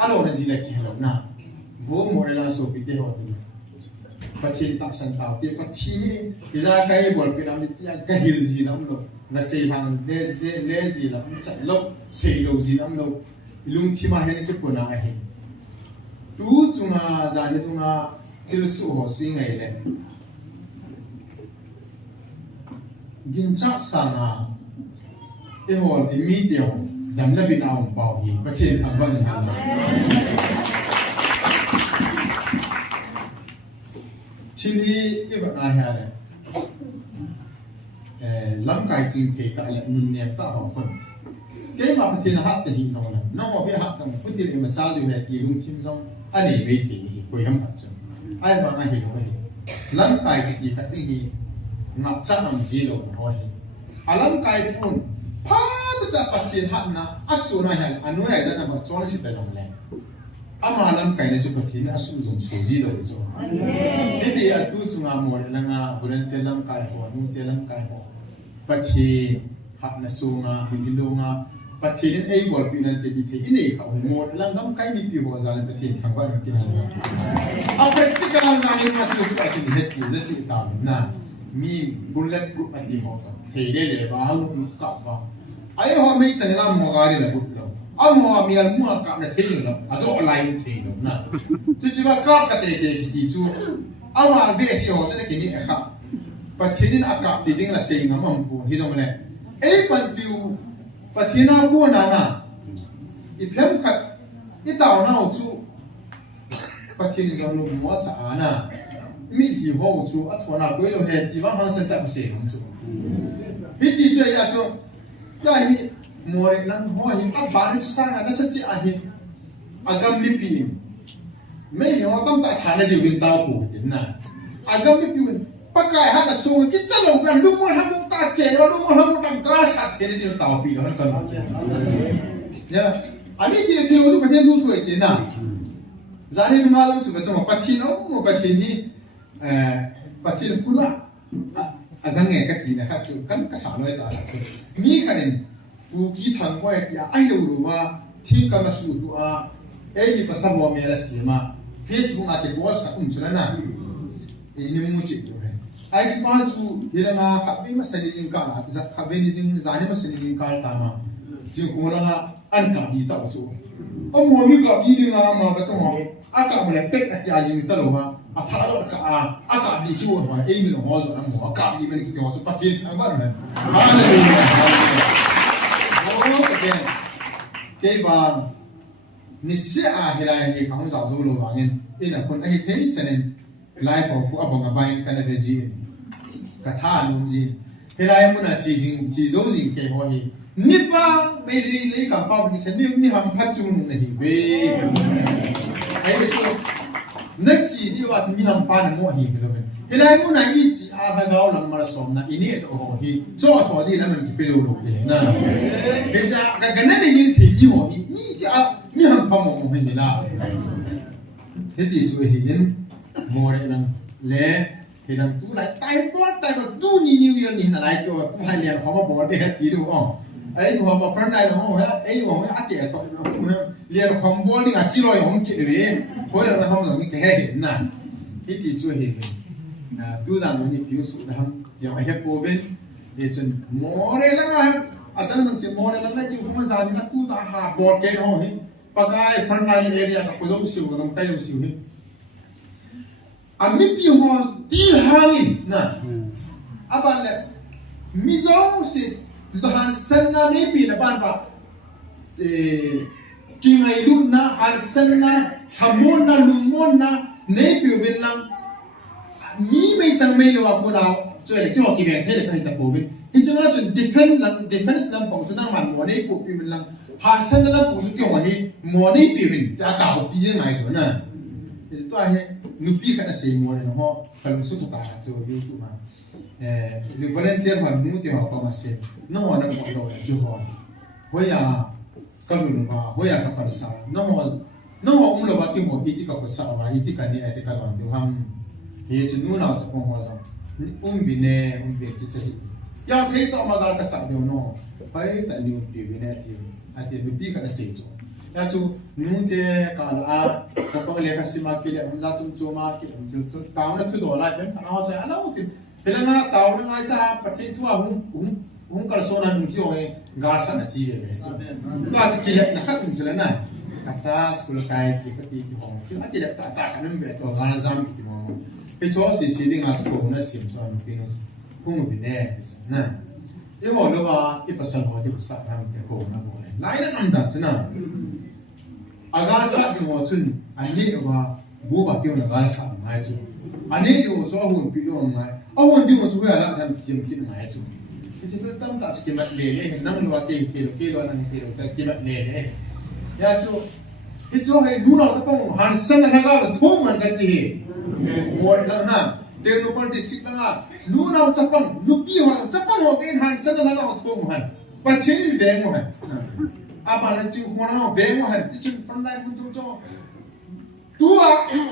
alo na zila ki hello na bo morela so pite ho tu pachi tak san tau te pachi ila kai bol pe nam ti ka hil zi nam lo na sei hang le zi la cha lo sei lo zi nam lo lung thi ma hen ke pona a he tu chunga za ne tunga til su ho si ngai le gin cha sana e hol e mi te ho dam la bin aum pau hi pachen aban han chini e ba na ha le lam kai jing the ka la nun ne ta ho khon ke ma pachen ha te hin song la no mo be ha tong putil e ma cha lu he ti lung thim song ani be thi hi ko ham at chang ai ba nga hi ko hi lam kai ti ka ti hi ngap cha nam ji lo ho hi alam kai pun pa ta cha pathin hat na asuna han anu ya jana ba chon si ta long le ama lam kai na chu pathi na asu zum soji do chu iti atu chunga mor na nga buren te lam kai ho nu te lam kai ho pathi ha na sunga hindu nga pathi nin ei bol pi nan te ti the ini ka mor lang gam kai ni pi ho za na pathi thang ba ki na a practical na ni ma tu sa chi het ki za chi ta na mi bullet proof ati ho ka the de le ba lu ka ba ai ho mai chang la mo ga ri la bu ông mi ăn mua cặp này thế rồi à đó lại thế rồi nè tôi chỉ bảo cặp cái đấy thì chú ông mà biết gì họ sẽ cái gì khác và thế nên cặp thì đừng là xây ngắm ông buồn hi giống này ấy phần biểu và thế nào buồn nè ít phèm khát ít tàu nào chú và thế nên giống lúc mua sả nè mi thì họ chú ở thôn nào quay lo hết thì vẫn hàng sinh tại xây ngắm chú ít đi chơi à chú cái mùa này nắng hoa những các bạn sang là nó sẽ chỉ ảnh agam mi pin mấy hiểu tâm tại thà là điều kiện tao của đến nè agam mi pin bắt cái hát là xuống cái chất lượng là lúc mà ham ta chè và lúc mà ham đang cá sạch thì điều tao pin nó cần nhá anh ấy chỉ là thiếu lúc mà thiếu tuổi thế nào giá này mà lúc chúng ta mà bắt thi nó mà bắt thi đi bắt thi là cũng là agam nghe cái gì này khác chứ cái sản nói ta mi cái này u ki thang wa ya ai lo ru wa thi ka ma su tu a e ni pa sa mo me la si ma facebook a te post ka chuna na e ni mu chi tu hai ai ji pa chu ye la nga kha be ma sa ni jing ka la za kha be ni jing za ni ma sa ni jing ka ta ma ji ko la nga an ka ni ta chu o mo mi ka ni ni nga ma ba to mo a ka mo le pek a ya ji ta lo wa a tha lo ka a ka ni ki wo wa e mi lo ho lo na mo ka ni ma ni ki ho su pa ti ta ba na hallelujah cái bà nisse à hiện nay thì không giáo dục luôn anh in là con ấy thấy cho nên life của cô abang abang cái này về gì cái thà luôn gì hiện nay muốn là chỉ giống gì cái hoa gì nếp ba bây giờ lấy cả bao nhiêu sẽ mi ham phát chung này về ấy là chỗ nét chỉ là mi ham phá nó mua hình rồi hiện nay muốn là ít chỉ à phải gạo làm mà sống na ini itu hoa gì cho thọ đi là mình cái bê đồ đấy na bây giờ cái này như thế như hoa gì mi ham phá mồm mình là thế thì rồi hiện mua đây là lẽ thì là tu lại tay bớt tu nhiều như là lại cho tu hai liền họ mà bỏ đi hết tí đâu không ấy họ mà friend này nó ấy họ mới ác chế tội nó liền không bỏ đi chỉ rồi không chịu được hồi là nó không là cái hiện nè thế thì rồi hiện tu rằng nó như kiểu sự là không giờ phải hết bộ bên để chân mua đây là ngay ở đây nó chỉ mua đây là chịu không bao giờ nó tu ta hạ bỏ cái nó hết và cái friend này area nó có giống siêu nó tay giống siêu hết ami pi ho til hangin na abale mizo se han sanna ne pi na ban ba ki ngai lu na han sanna hamon na lumon na ne pi wen lang mi mai chang mai lo ko na cho le ki ho ki ben the le kai ta po bin ki chuna chun defense lam po chuna man mo ne po pi bin lang han sanna lam po chu ki ho ni mo ne pi bin ta ta pi ngai cho na to he nupi kana sei mo ne ho kan su ta cho youtube ma the volunteer ma mu ti ho ko ma se no wa na ko do ju ho ho ya ka lu ma ho ya ka pa sa no ho lo ba ti mo ti ka ko sa wa ti ka ni ai ka don du ham he chu nu na sa ko ho sa bi ne bi ti se ya ke to ma ga ka sa de no pai ta ni bi ne ti ati nupi kana sei cho ya chu nu te ka la ka pa le ka sima ke le la tum chu ma ke chu taw na chu do la ben ta ho cha ala u ti pe la nga taw na nga cha pa thi thu hung ka so na nu chi o e ga sa na chi le be chu ka chi ke le na kha tum chu la na ka cha school kai ki ka ti ti hong chu a ke le ta ka na be to ga na zam ki mo pe cho si ding a chu ko na sim so na pi no hung bi ne na e mo lo ba e pa sa ho ti sa na ke ko na bo le lai na am da chu na agar sa ki mo chun ani wa bu ba ti na gar sa mai chu ani yo so hu pi lo mai a won di mo chu ya la dam kim kin mai chu ti chu tam ta chi ma le le nang lo ti ke lo nang ti lo ta ki ma le le ya chu ti chu he lu na sa pong han san na ga thong man ga ti mo la na de no par district na ga lu na sa pong lu pi wa sa pong ho ke han san na ga thong man pa chen ve mo ha à bà là chịu hoa nào về mà hẳn chịu phân lại cũng cho tua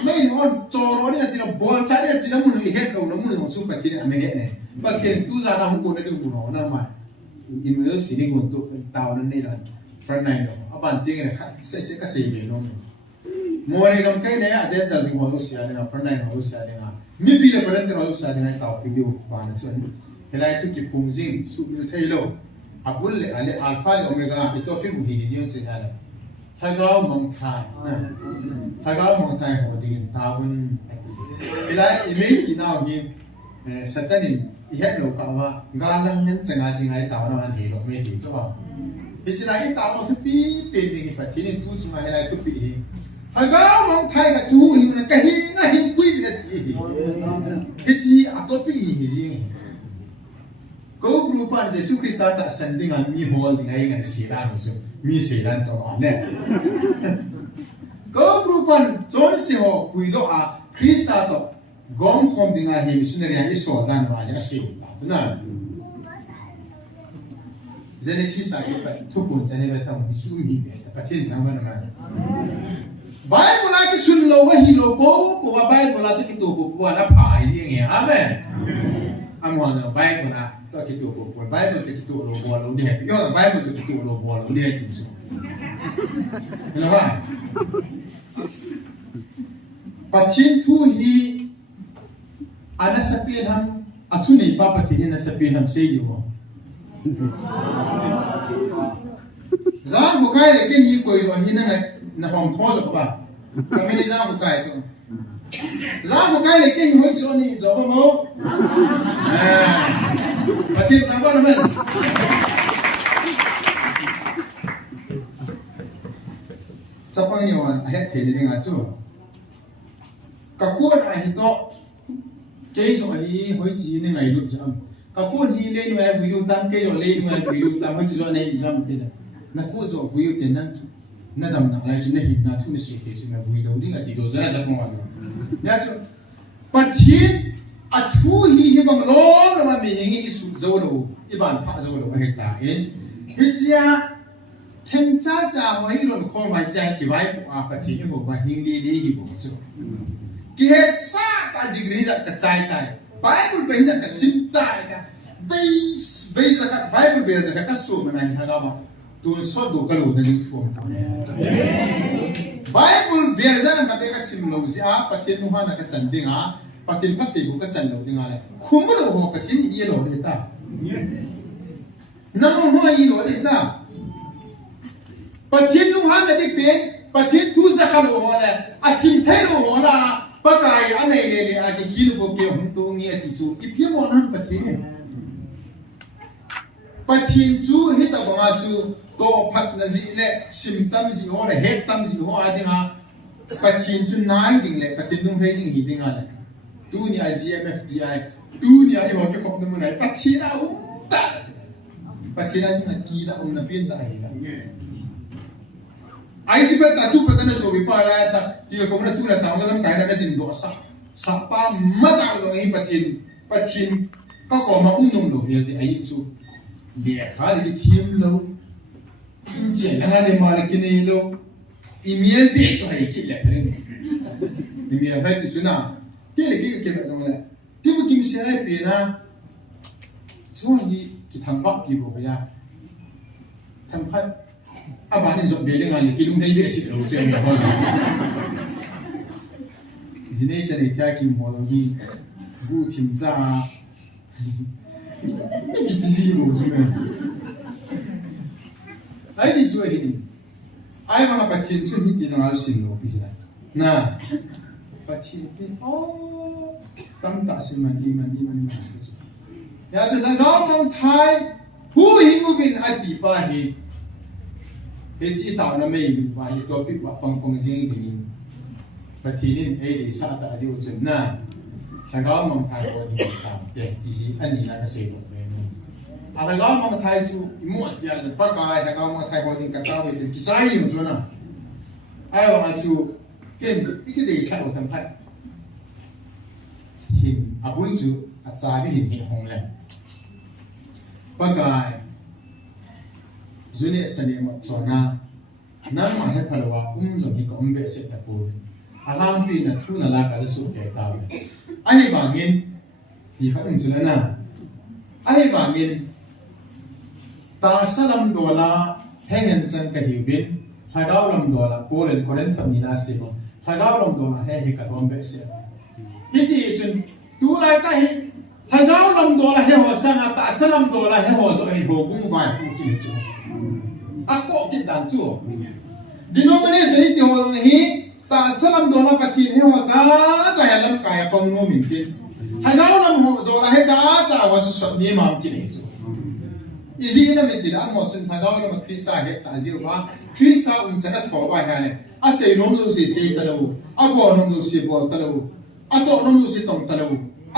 mấy on cho nó đi thì nó bol trái đi thì nó muốn đi hết đâu nó muốn nó xuống bạch thiên anh nghe này bạch thiên tu ra đâu cũng có được của nó mà in mới xí đi nguồn tụ tàu nên đây là phần này nó bản tiếng này sẽ cái gì vậy nó mua này cầm cái này à đến giờ thì họ lúc xí này phần này họ lúc xí này mi bị là phần này họ lúc xí này tàu cái điều bản là chuyện cái này tôi kịp cùng riêng số biểu thay lâu abul le ale alpha le omega ito pe mu hi jion se ala thagao mong thai ho din tawun ila ime ina gi satanin ihe lo ka wa galang nen changa ding ai taw na an hi lo me hi so hi sila hi taw no pi pe ding pa tin tu chunga ila tu pi hi thagao mong thai ka chu hi na ka hi nga hi pui bi la ti hi chi atopi hi ji ko grupan Yesu Krista ta sending an mi hol ding ai ngan silan so mi silan to on le ko grupan John si ho kuido a Krista to gom khom ding a hi missionary a iso dan wa ya si la tuna Genesis a pa tu pun jane ba ta mi su mi be ta patin ta ma na Bible la ki sun lo wa hi lo po wa Bible la to ki to po wa na pa yi nge amen amon no Bible la to ki to po Bible to ki to lo bo lo de yo Bible to ki to lo bo lo de ti so no ba pathin thu hi ana sapien ham athuni pa pathin na sapien ham se yo zang ko kai le ke hi ko yo hi na hom tho so ba kami ni zang ko kai so zang ko kai le ke hi ho ti lo ni zo ba mo pathin tam ba na Sapang ni wan ahet the ni nga chu ka kuat a hi to ke so ai hoi chi ni ngai lu jam ka kuat hi le nu ai video tam ke yo le nu ai video tam hoi chi zo nei jam te na ku zo video te na dam na lai chi ne hi na thu ni si te si na video ni ga ti do zara sa ko wa ya so pathin a thu hi bang lo na ma mi ngi ki su zo lo I ban pha zo lo he ta in hi chia thêm cha cha mấy lần con vài cha thì vài bộ à phải thì bộ vài hình đi thì bộ chứ cái hết sa ta degree là cái trái này Bible bây giờ cái sim tai cái bây giờ cái Bible bây giờ cái số mà này thằng nào tuần số đồ cái lỗ này như phồng Bible bây giờ là cái sim lỗ gì à phải thì nó hoa là cái chân đinh à phải thì bắt thì bộ cái chân lỗ đinh à này không có lỗ hoa cái thì như lỗ đấy ta nó hoa như lỗ đấy ta Pathin nung han na dipin, pathin tu zakal o wala, asim thay o wala, pagkay anay lele ati kilo ko kaya hunto ngi ati chu, ipya mo nan pathin. Pathin chu hita mga chu, to pat na zi le, simtam zi ho le, hektam zi ho ati nga, pathin chu nai ding le, pathin nung hay ding hiti nga le. Tu ni a GMFDI, tu ni a iho ke kop naman ay, pathin a umta. Pathin a yung nakita na pinta ay na. Ai chỉ biết ta tu biết nó rồi bị pa lại ta đi là không nó tu là tao nó cái là tin đồ sa pa mất đạo rồi bắt thiên có mà nung đồ việc thì ai su để khá là cái thêm lâu in tiền là cái mà cái này lâu email biết cho hay cái là cái này email phải cái chỗ nào cái là cái đó là cái một kim sẽ lại bị na cho cái thằng bác cái bộ bây giờ thằng khách bạn nên dọn về đây ngay cái lúc này để xịt đầu cho em hơn. Giờ này cho nên theo kim hồ đi, bu tìm ra cái gì mà chứ này. Ai đi chơi hết, ai mà bắt chuyện chơi hết thì nó ăn xin nó bị lại. Na, bắt chuyện tâm ta xin mà đi. Ya cho nên nó mong thay, hu hi ngu bin ai đi ba hi. Cái chỉ tạo nó mình và cái topic và bằng riêng thì và thì nên ấy để sao ta chịu chuyện na thằng đó mong thay vào thì tạo để thì anh nhìn lại cái sự vật này à thằng đó mong thay chú mua chỉ là bắt cái thằng đó mong thay vào thì cái tao thì cái trái nhiều chỗ nào ai mà chú cái để sao thằng thay hình à bốn chú à trái cái hình hồng lên bắt cái Zune sani ma chona nan ma he phalwa lo hi ko umbe se ta ko alam pi na thu na la ka su ke ta ai bangin di kha um chula na ai bangin ta salam dola hengen chan ka hiwin hagau lam dola polen koren thani na se mo hagau lam dola he ka rom be se hiti chun tu lai ta hi hagau lam dola he ho sang ta salam dola he ho zo hi ho gung vai ku ki chu a ko ki dan chu denomination hi ti ho hi ta salam dola pathin he ho cha cha ya lam ka ya pong no min tin hagau lam ho dola he cha cha wa su sot ni ma ki ni chu izi na min tin an mo chun hagau lam krista he ta ji wa krista chana tho ba ha ne a sei nom lu si sei ta lo a bo nom lu si bo ta lo a to nom lu si tong ta lo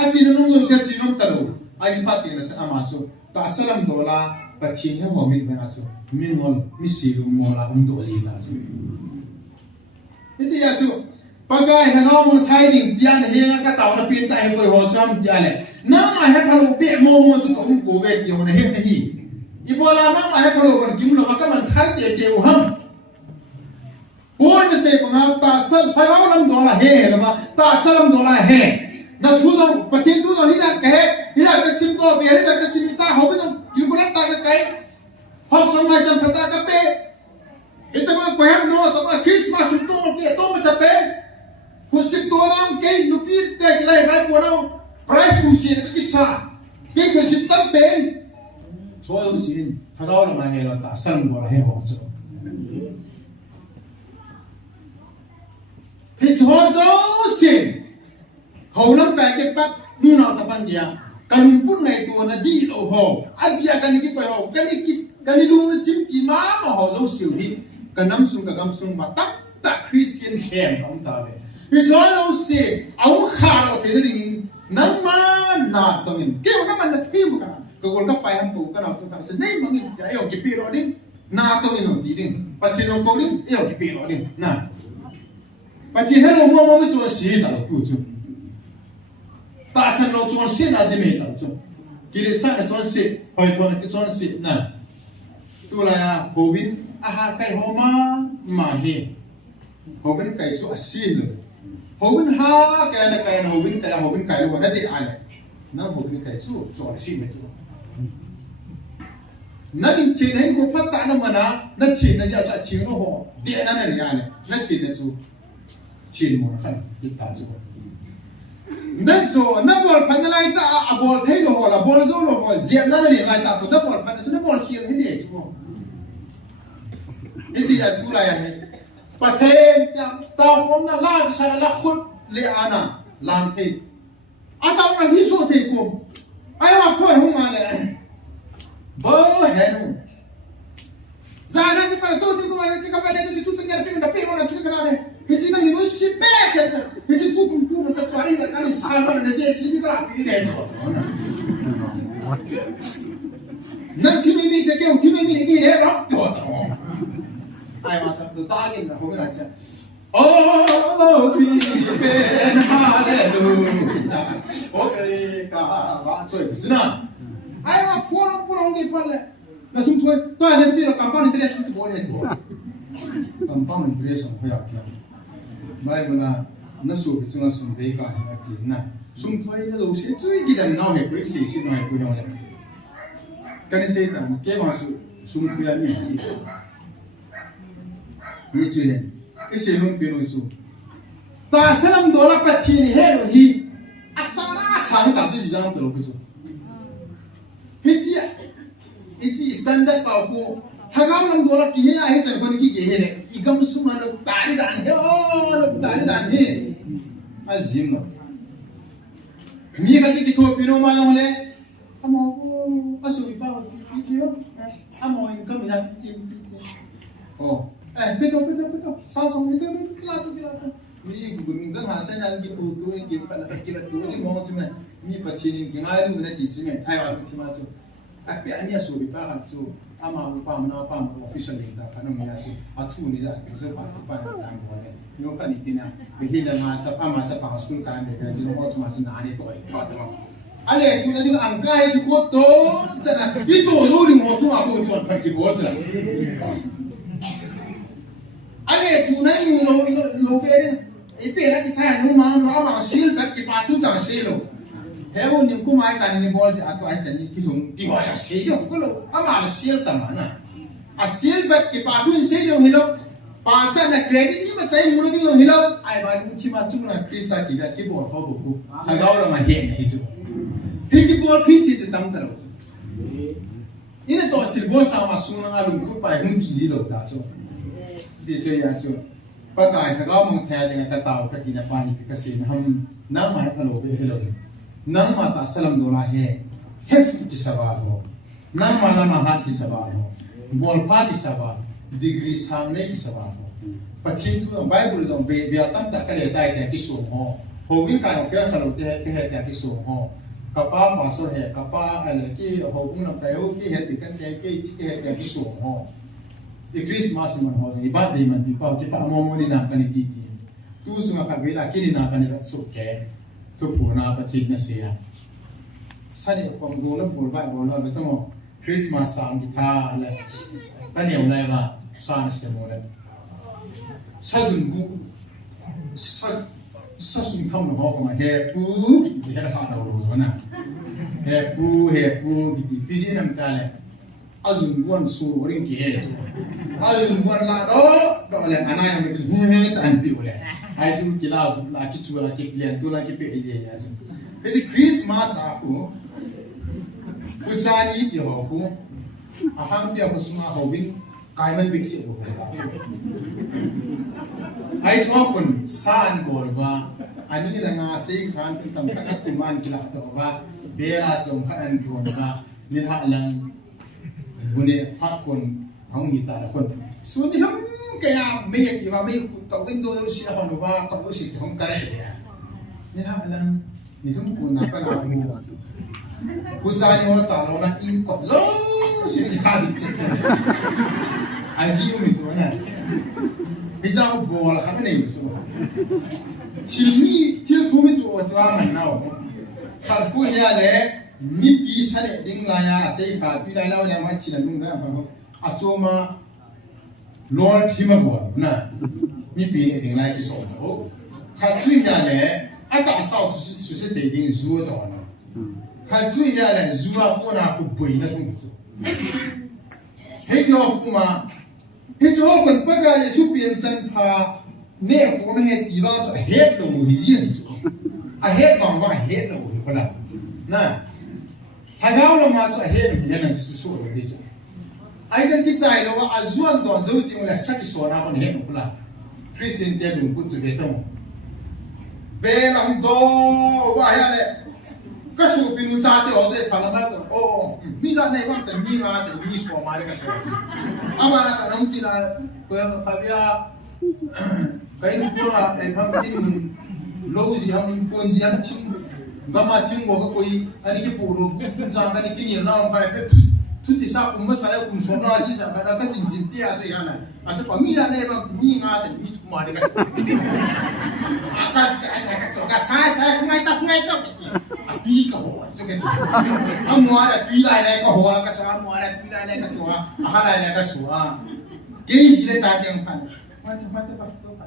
a chi nom lu si chi nom ta lo a ji pa tin na cha ma chu ta salam dola pathin he ho min ba chu min ngol mi si lu mo la do ji na chu Itu ya tu, pakai hangau mun thai ding tian henga ka tau na pin ta he koi ho cham dia le. Na ma he phalu pe mo chu ka hum ko ve ti na he hi. I bola na ma he phalu ban kim lo ka man thai te te u ham. Por ne se panga ta sal hangau lam do la he la ba ta salam do la he. Na thu lo patin tu lo hi ja ka he, hi ja ka sim to be hi ja ka sim ta ho be no ki ko ta ka kai. Ho som mai sam phata ka pe. Ito mga paham no, ito mga Christmas ito sa pen. Kusip to lang kay nupir tek lay may po raw price kusin ka kisa. Kay kusip tam pen. So yung sin, hagaw na mahelo ta san mo la hebo so. It's also sin. Hầu lắm cái bắt nu nào sa pan dia. Kalumpun na ito na di lo ho. Agya kaniki pa ho. Kanilung na chim ki ma ho so silhi. Kanam sung ka gam sung ma tak tak Christian camp ang tabe. It's all say ang khalo te ring nang ma na tongin. Kaya naman na tibo ka. Kagol ka pa ang ko ka na sa sa nay mangin ayo ki piro din na tongin no di din. Patinong ko din ayo ki piro din na. Patin hello mo mo cho si ta ku chu. Ta san lo cho si na de me ta chu. Ki le sa na cho si hoi ko na ki cho si na. Tu la ya covid aha kai homa ma he hobin kai chu asin hobin ha kai na hobin kai lo na de ale na hobin kai chu chu asin me chu na in tin hen ko phatta na mana na tin na ja cha tin no ho de na na ya le na tin na chu tin mo khan ki ta chu na so na bol phan lai ta a bol thei lo ho la bol zo lo ho zem na ni lai ta na bol phan na bol khien he de chu Ini ya gula ya ni. Paten tahu mana lah sana lah khut le ana lantai. Atau orang hisu tekum. Ayo apa yang mana? Bohenu. Zana ni pada tu tu mana kita pada tu tu tinggal pergi dapat orang tu kerana ni. Hiji nang ni mesti best. Hiji tu tu masa tu hari kali sama ni je sini kalau pergi ni. Nang tiada ni je kau tiada ni ni dia rock tu. Ai mà thật từ ta nhìn là không biết là sao. Oh, be hallelujah. Okay, cả bạn chơi gì nữa? Ai mà phun đi phải là sung thôi. Tôi nên biết là campaign interest của tôi này thôi. Campaign interest không phải à? Bây giờ là nó số bị chúng ta sung về cả những cái tiền này. Sung thôi nó đâu sẽ chơi cái đàn nào hết với sự sinh hoạt của nhau này. Cái này sẽ là cái mà sung thôi là gì? Ni chuyện cái sự luôn biến đổi số. Ta sẽ làm đó là bắt thiên hệ rồi hi. Asana sáng tạo cái gì đó từ lúc cái số. Cái gì standard bảo cô. Hàng năm làm đó là cái hệ chẳng còn cái hệ này. Igam sung là tari đàn hệ. Tari đàn hệ. Azim nó. Ni cái gì cái thôi biến đổi mà không lẽ. Amo asubi pa cái gì đó. Amo income là cái. Oh. Betul. Sama itu kelatu. Ni gudang hasil lagi tu ni kira tu ni mau cuma ni pacini kengai tu nanti cuma ayam tu masuk. Tapi ani asuh kita tu ama apa official kita kan ni asu atu ni dah kita participan dalam boleh. Ni kan itu ni behila macam school kan mereka jadi mau cuma tu nani tu itu. Ale tu jadi angkai tu koto, jangan itu lori mau cuma aku cuma pergi buat. Ale tu nai lo ipe la ki sai no ma sil ba ki pa tu chang sil lo he wo ni ku mai kan ni bol ji atu ai chan ni ki lung ti wa ya sil yo ko lo ama la sil ta ma na a sil ba ki pa tu sil yo hilo pa cha na credit ni ma chai mu ni yo hilo ai ba ni ki ma chu na krisa ki ga ki bo ho bo ku ha ga lo ma he ni su ti ki bo kristi ti tam ta lo ina to ti bo sa ma su na lu ku pa hun ki ji lo da so di chơi ya so pa kai ta ga mong kha de ta taw ka ti na pa ni ka sin ham na ma ka lo be helo na ma ta salam do la he hef ki sabab ho na ma ha ki sabab ho bol pa ki sabab degree samne ki sabab ho pathin tu bible do be bia tam ta ka le dai te ki su ho ho win ka fer khalo te ke he te ki su ho kapa pa so he kapa al ki ho win na ta yo ki he ti kan te ki chi ke he te ki su ho the Christmas man ho ni ba de man pi pa ki pa mo ni na kan ti ti tu su ma ka be la ki ni na kan ra so ke tu pu na pa ti na se ya sa ni ko go na pu ba go na be to Christmas sang ki tha la ta ni lai ba sa na se mo la sa jun bu sa sun tham no ho ma he pu ki ha ha na ro na he pu ki ti pi ji nam ta le azun buan su ring ki he azun buan la do le anaya me ki he tan pi ole ai su ki la ki chu la ki plan tu la ki pe ye ya su is Christmas a ku ku cha ni ti ho ku a ham ti ko suma ho win kai man big se ho ai so kun san ko ba ani la nga se khan tu tam ka tu man ki la to ba be la chong khan ko ba ni ha lang bune hat kon hong hi ta kon su ni ham ke ya me ki ba me to window yo si ha no ba ka yo si hong ka re ya ni ha lan ni hum ko na pa na mu ku cha ni ho cha lo na in ko zo si ni ha bi che a zi mi to na bi za bo la kha ne ni so ti ni ti to mi zo wa man na o ka ku ya le ni pi sa le ding la ya se ka pi la la ma chi la nung ga ba a cho ma lord thi ma bo na ni pi ne ding la ki so ho ka chu ya le a ta sa su se de ding zu do na ka chu ya le zu ma ko na ku boi na ku so he jo ku ma he jo kon pa ga ye su pi en chan pha ne ko na he ti ba so he do mu hi ji so a he ko ma he do ko la na hagao lo ma so he mi yana su so ro de ai jan ki chai lo wa azuan don zo ti la saki so na ko ne ko la Christian de dum put together be lam do wa ya le ka su pin cha te o je pa na ma ko o mi da nei wa te mi ma te mi so ma le ka so ama na ka ram ti la ko pa bia kai ko a e pham ti lo ji ham pon ji an ching gama ching go ka koi ani ki pu ro tu cha ka ni ki ni na ka pe tu ti sa kum ma sa ya kum so na ji sa ka ka jin jin ti a so ya na a so pa mi da nei ba mi nga te mi tu ma de ka a ka so ka sa ngai ta a pi ka ho so ke a mo ara pi lai lai ka ho ka sa mo ara pi lai lai ka so a ha lai lai ka so a ke ji le cha tem kan ma ta ba to ka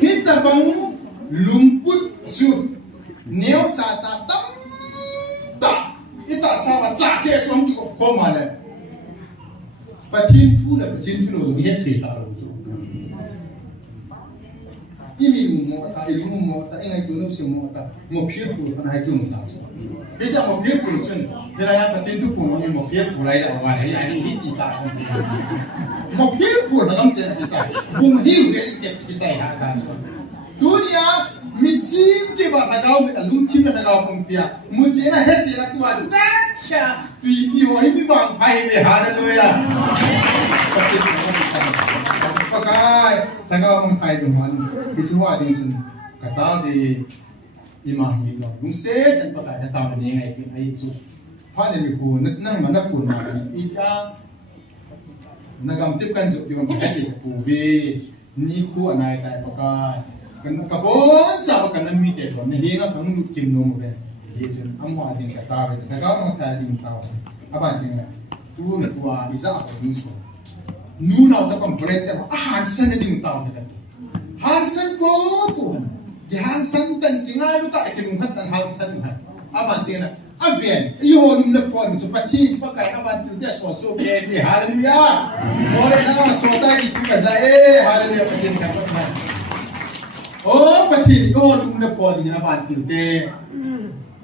kita bangun lumput su neo cha cha tam da ita sa ba cha ke chong ki ko ma le patin tu lo ni he ta lo su ini mo ta ngai tu no se mo ta mo phe pu ta hai tu mo ta so bisa mo phe pu chun bila ya patin tu pu mo mo phe pu lai da wa ai ai ni ti ta san ti mo phe pu na dam chen ki chai bum hi ge ki chai ha ta so dunia mi chin ke ba ta gao mi alum chim na gao pum pia mu che na he che na tu wa ta sha tui ti wa mi bang pai me ha na lo ya pakai ta gao mong pai du man ki chu wa ding chun ka ta di ima hi do lung se tan pakai na ta ni ngai ki ai chu pha de mi ku nat nang ma na ku na i ta nagam tip kan ju yung ka ti ku bi ni ku anai tai pakai kan ka bon cha kan na mi te do ni hi na kan kim no mo be ye chen am wa ding ka ta be ka ga mo ta ding ta aba ding tu na tua biza ko ni so nu na sa complete ta Hansen na ding tao na Hansen ko tu ki Hansen tan ki ngai lu ta ki lung hat tan Hansen ha aban tina aben yo lum na ko ni so pati pa kai aban tu de so so ke ni hallelujah ore na so ta ki ka za hallelujah patin ka pa oh pati yo lum na ko ni aban tu de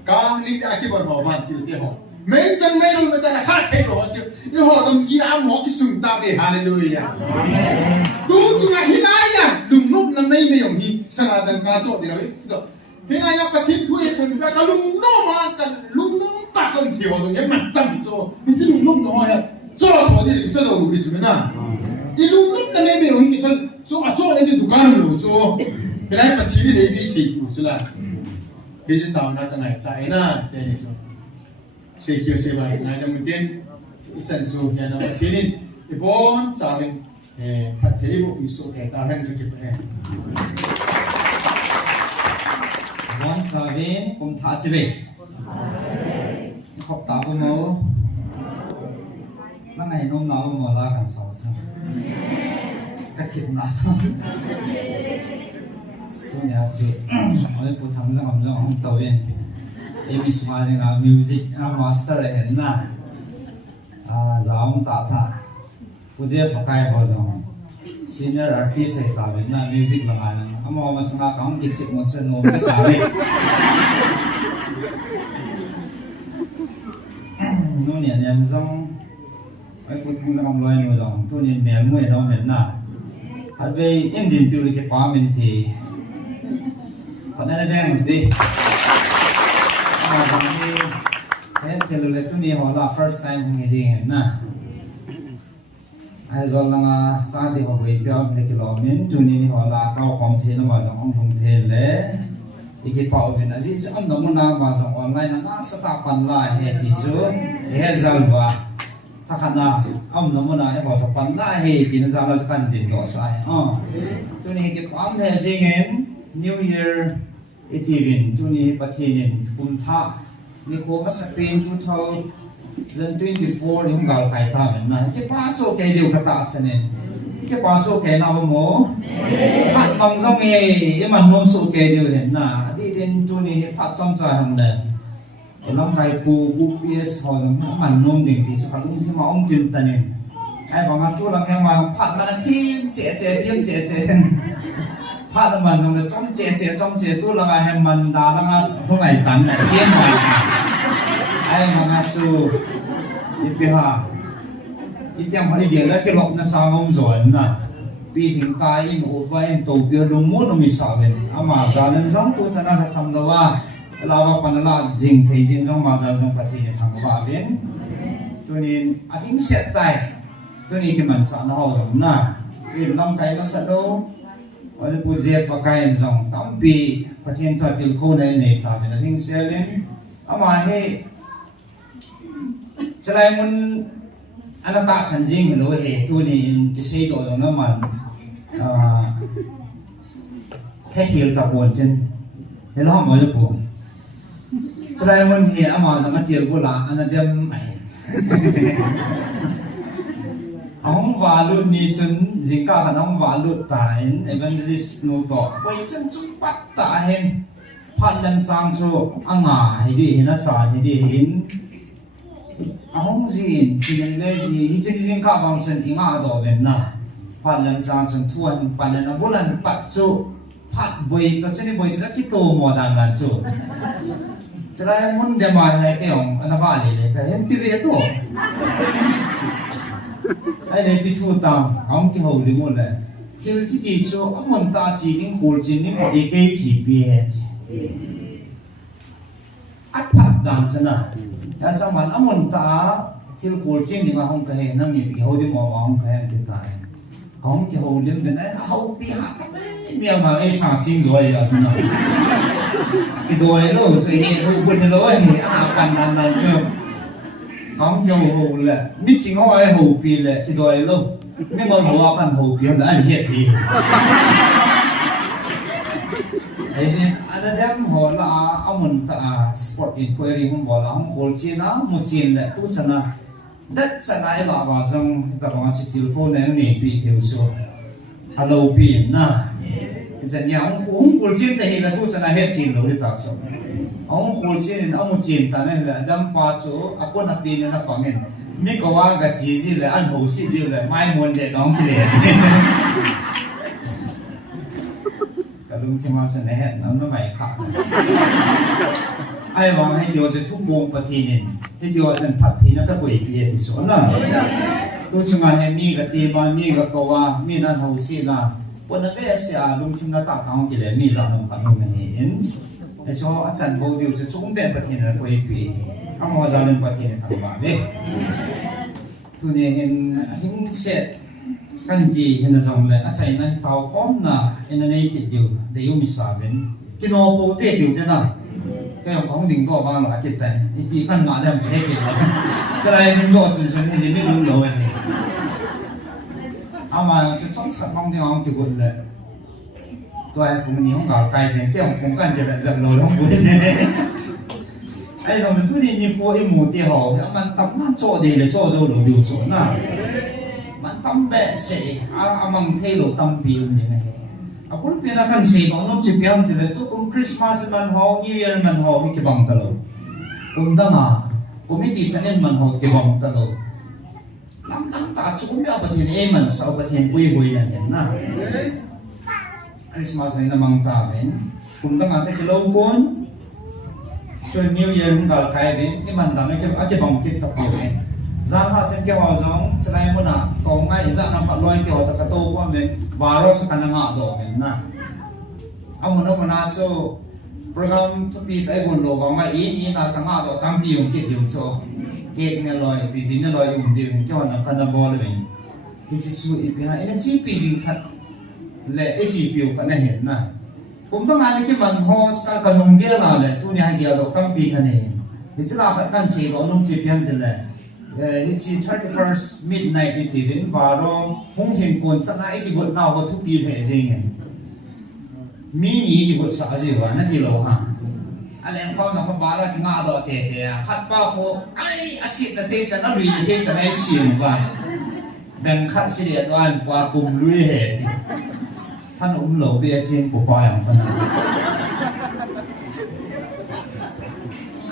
kang ni ta ki ba no aban tu de ho mấy chân mấy luôn mà chân là khác thế rồi chứ nhưng họ đồng ý áo nó cái sừng ta về hallelujah đúng chứ là hiện nay à đừng lúc năm nay mới dùng hi sang là chân cá chỗ thì nói hiện nay nhóc cái thím thuê mình phải cái lùng nó mà cái lùng nó ta cần thiểu rồi những mặt tăng cho thì chứ lùng lúc nó là cho nó thì cho đầu bị chụp na cái lùng lúc năm nay mới dùng cái chân cho nên đi dukaan rồi cho cái này mà chỉ để bị xịt chứ là cái chân tàu nó cái này chạy na cái này cho sẽ kia sẽ vậy này trong tiên sản xuất nhà nó thì nên thì bốn gia đình phát thế bộ ví dụ để ta hen được cái này bốn gia đình cùng thả chế về học tập với mẫu năm ngày nông nào mà là càng sâu chứ cái thiệt nào tôi nhà chị ở phụ thắng rằng không tàu yên em smiling à music à master này na giáo tạ thà bây giờ phải cái bao giờ senior artist này ta bên na music là ai na ama mà sang cái kịch một chân nó cái sao đấy nó nhẹ nhàng giống cái cô thằng rằng loài nó giống tôi nhìn mẹ mũi đâu mẹ na ở đây Indian people cái phá mình thì ở đây là đang đi thế thì lúc đấy tôi đi họ là first time không nghe đi na ai rồi là sao thì họ về biểu để cái lo mình tôi đi họ là cao công thế nó mà giống ông không thế lẽ thì cái bảo vệ là gì chứ ông nó muốn làm mà giống online nó sẽ tạo pan lại hệ thì chứ hệ zal và thắc hana ông nó muốn làm bảo tập pan lại hệ thì nó ra là cần tiền đó sai tôi đi cái quan thế gì nghe New Year Itirin tuni patinin kumtha ni ko masapin 2024 yung gal kai tha na ke paso ke diu kata sanen ke paso ke na mo hat mang zong e man nom so ke diu hen na di den tuni phat som cha ham na lam kai pu ps ho zong man nom ding ti sa lung si ma ong tin tanin ai ba ma tu lang he ma phat na tim che phát là mình dùng để trong chế tu là ngày mình đã đang hôm ngày tắm là thiên này ai mà ngã su đi bia đi tiêm phải đi là cái lọc nó sao không rồi nè vì hiện tại im ổn và im tổ bia lùng muốn nó bị sao vậy mà giờ nên giống tu sẽ là xong đâu à là mà phần là dình thấy dình trong mà giờ trong cái thì thằng bà bên cho nên anh tính xét tay cho nên cái mình chọn nó rồi nè vì năm cái nó sẽ đâu ở đây bây giờ phải cái dòng tắm bị phát hiện ra tiểu khu này ta bên hình xe lên, mà he, cho nên muốn anh ta sản sinh rồi he tôi này cái xe đồ nó mà he hiểu ta buồn chân, he nó không có buồn, cho nên muốn he mà rằng cái tiểu khu là anh đem ông và luôn đi chân dính cả khả năng và luôn tại evangelist nô tọ quay chân chung bắt tại hen phát nhân trang cho anh à hay đi hen cha hay đi hen ông gì thì mình lấy gì hi chân dính cả vòng chân ý mà đó bên na phát nhân trang chân thuần phát nhân nó lần bắt cho phát bơi tất nhiên bơi rất kỹ tô mò đàn làm cho cho nên muốn đem bài hay cái ông anh vào này cái hen tiêu việt đó ai này bị thua tang, ông cái hậu đi một lần, chỉ cái gì số ông mình ta chỉ những hồ chỉ những một cái chỉ biết, áp phạt đam thế nào, tại sao mà ông mình ta chỉ hồ chỉ những cái không cái năm như cái hậu đi một ông cái cái tai, ông cái hậu đi bên này hậu bị hạ cái này mà ai sang chính rồi à thế nào, cái rồi nó rồi hệ hậu bên đó hệ phần làm chứ ông nhiều hồ là biết chính họ ai hồ pi là cái đôi lâu nhưng mà hồ ăn hồ pi là anh hiện thì ấy chứ anh đem hồ là ông mình sport inquiry không bảo là ông hồ chi nó một chi là tu chân là đất sẽ lại là vào trong tập đoàn sự thiếu cô này này bị thiếu số hello bị na giờ nhà ông cô chiến thì là tu sẽ là hết chiến rồi đó số ông cô chiến ông chiến ta này là đâm qua số à quân là bị nên là có mình mi cóว่าcái gì là ăn hồ sĩ gì là mai muốn để đóng cái này cái lúcที่มาเสนอnó màyขาดaiวางให้เดียวจะทุกวงประเทศนี่ให้เดียวจะพัฒนาก็ไปเปลี่ยนที่สุดนะตัวช่วงให้มีกับตีบ้านมีกับกว่ามีนั่นเขาสินะวันนั้นเป็นเสียลุงชิมนาตาทางกี่เลยมีจานงขันไม่เห็นไอ้ช่วงอาจารย์บอกเดียวจะช่วงเป็นประเทศนั้นไปเปลี่ยนข้ามาจานประเทศทางบ้านเลยตัวนี้เห็นเสร็จกันจีเห็นจังเลยอาจารย์นะเท้าพร้อมนะเอ็นนี่คิดอยู่เดี๋ยวมีสาเป็นกินโอโปเตอยู่จ้ะนะก็ยังของดิ่งตัวบางหลายกิจแต่อีกทีขั้นมาได้ไม่ให้กิจเลยจะได้ดิ่งตัวส่วนๆที่ไม่รู้เลยเอามาจะต้องชัดมองที่เราจุดเลยตัวไอ้พวกนี้ของเราไกลเพียงเที่ยวของกันจะได้จับโลของตัวเลยไอ้สมัยทุกนี้มีพวกไอ้หมูที่ห่อมันตั้งนั่นโจดีเลยโจโจหลุดอยู่โจน่ะมันตั้งแบบเสียอามังเทโลตั้งปีมันยังไงaku pinakan si nono chipiam tile to kung Christmas man ho New Year man ho mi kibang talo kung danga committee sanin man ho kibang talo lam tang ta chu mi apatin e man sa apatin bui bui na yan na Christmas ay namang ta ben kung danga te kilo kon so New Year ngal kai ben ki man dang ke akibang kit ta ko ben za ha chen ke wa jong chlai mo na ko ngai za na phat loi ke ho ta ka to ko men baro sa kananga do men na amono mana so program to pi tai gon lo wa ma in na sanga do tam pi yong ke dio so ke ne loi pi ne loi yong dio ke na kana bol ben ki chi su i pi ha ina chi pi jing khat le e chi pi ka na hen na kum to ngani ki man ho sa ka nong ge la le tu nya ge do tam pi ka ne ni chla khat kan si lo nong chi piam de le it's the 31st midnight meeting baro hong hin kon sa na iki bot na ho thu pi the jing mi ni di bot sa ji wa na ti lo ha alen ko na ko bara ki nga do the the khat pa ko ai asit na te sa na ri te sa na sim ba ben khat si de doan kwa kum lui heท่านอุ้มโหลเบียจินปุปอยของมัน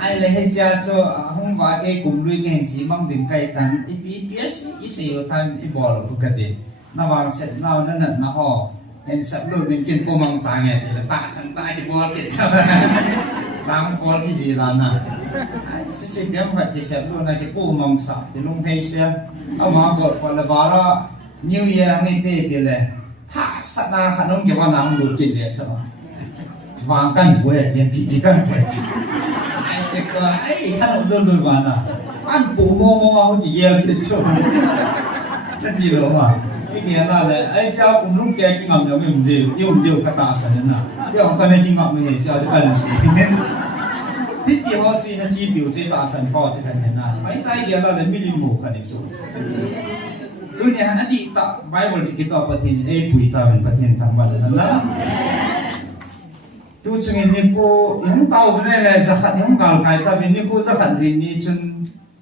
ไอ้เลยให้เจ้าโจห้องว่าเอกลุ่มลุยเก่งจีมังดึงไก่กันอีปีเปียสอีเสียวทันอีบอลปกตินวางเสร็จเรานั่นน่ะนะฮะเห็นสับลุยเป็นกินกูมังตาไงแต่ตาสันตาที่บอลเกิดสับสามบอลที่จีรานะไอ้สิ่งเดียวกันที่สับลุยนะที่กูมังสับที่ลุงเฮียเอามาบอลคนละบาระนิวเยียร์ไม่เตะเลยถ้าสัตว์นาขนมเกี่ยวกับน้ำดูกินเลยใช่ไหมวางกันป่วยเทียนปีกันป่วยไอ้เจ้าก็ไอ้ท่านอุ้มลุยมานะอันปูโมเขาจะเยี่ยมที่สุดนั่นดีหรอวะไอ้เนี่ยนั่นแหละไอ้เจ้าอุ้มลุงแกกินงำยังไม่เหมือนเดิมยุ่งเดียวกระตาสันนั่นน่ะเดี๋ยวกันให้กินงำไม่เห็นเจ้าจะกันสิที่เดียวเขาจีน่ะจีบิวจีตาสันพ่อจะกันเห็นน่ะไอ้ใต้เดียวนั่นแหละไม่ลิมูกันที่สุดตัวนี้อันนี้ตับไบเบิลที่kitaประเทศปุยตาเป็นประเทศทางบ้านนั่นแหละตัวซึ่งนี่กูยังเต้าไปเลยจะขัดยังกาลไก่ตาเป็นนี่กูจะขัดรินนี่จน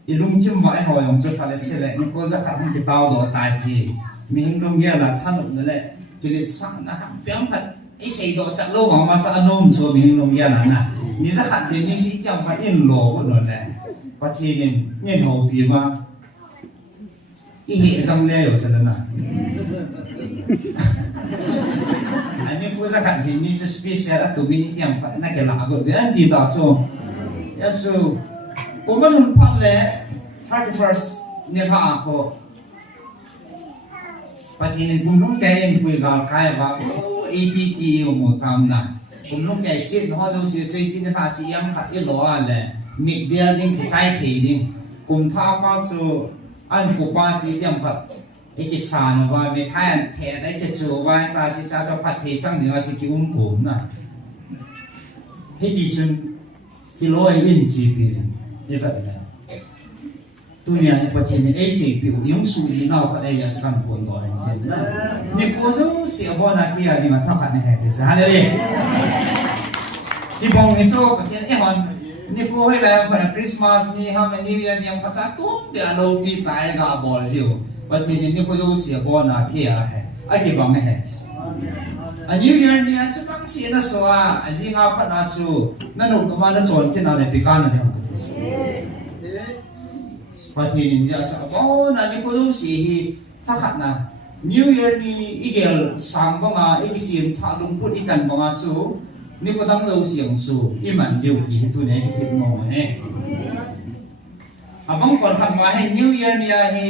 อีลุงจิ้มไว้หอยองจะขัดเสียเลยนี่กูจะขัดที่เต้าโดดตายจีมีหิ้งลุงเยอะละท่านนั่นแหละกิเลสสั่งนะครับเพียงขัดไอ้เสียโดดจากโลกออกมาสักนุ่มชัวมีหิ้งลุงเยอะละนะนี่จะขัดรินนี่ชี้ยังขัดอินโลก็นั่นแหละประเทศนี้เนี่ยหัวปีมาอีเหตุจังเลยอยู่สินะอันนี้ผู้จัดการที่นี่จะ special ตัวนี้ที่ยังนักเรียนหลักก็เป็นดีต่อสู้ยันสู้ผมก็ถึงพันเลย 31st เนี่ยพระอาโคปัจจุบันผมต้องแก้ยังคุยกับใครว่าโอ้ APT ผมทำนะผมต้องแก้สิ่งที่เขาต้องเสียใจจริงๆถ้าที่ยังขัดอีหล่ออะไรมิดเดียร์ดิ้งที่ใจถี่ดิ้งผมท้าว่าสู้อันผู้ป้าสีเทียมผัดไอ้กิสานว่าไม่ท้ายอันแทนไอ้กิจูว่าตาสิจ้าจะผัดเทจังเดียวสิกิอุ้มผมนะให้ดิฉันที่ร้อยอินจีบีนี่แบบนี้ตัวนี้ประเทศนี้ไอ้สิ่งที่ยังสูงอีน่าก็ไอ้ยังสกันผลก่อนนี่โคตรเสียบ่นักที่อะไรมาทำขัดในแห่งที่สานเลยที่บองนี่โซ่ประเทศไอ้คน นี่พูดให้แล้วคนคริสต์มาสนี่ฮะมันนิวเยียร์ยังพัชตุ้งเดี๋ยวเราปีตายกับบอลซิววันที่นี่พูดดูเสียบอลนะพี่อะเฮ้ไอ้ที่บังไม่เห็นอันนิวเยียร์นี่จะบังเสียนะสัวอันที่งาพันนัสูนั่นอุตมานั่นส่วนที่นั่นเป็นการนั่นเองวันที่นี่จะสักบอลนั่นนี่พูดดูเสียถ้าขัดนะนิวเยียร์นี่อีเกลสังบังอ่ะอีกสิ่งถ้าลุงพูดอีกันบังอ่ะสูนี่ก็ต้องเราเสียงสูอีมันเดียวกี่ตัวนี้ที่มองเฮ้บางคนขัดมาให้นิวเยียร์เนี่ยให้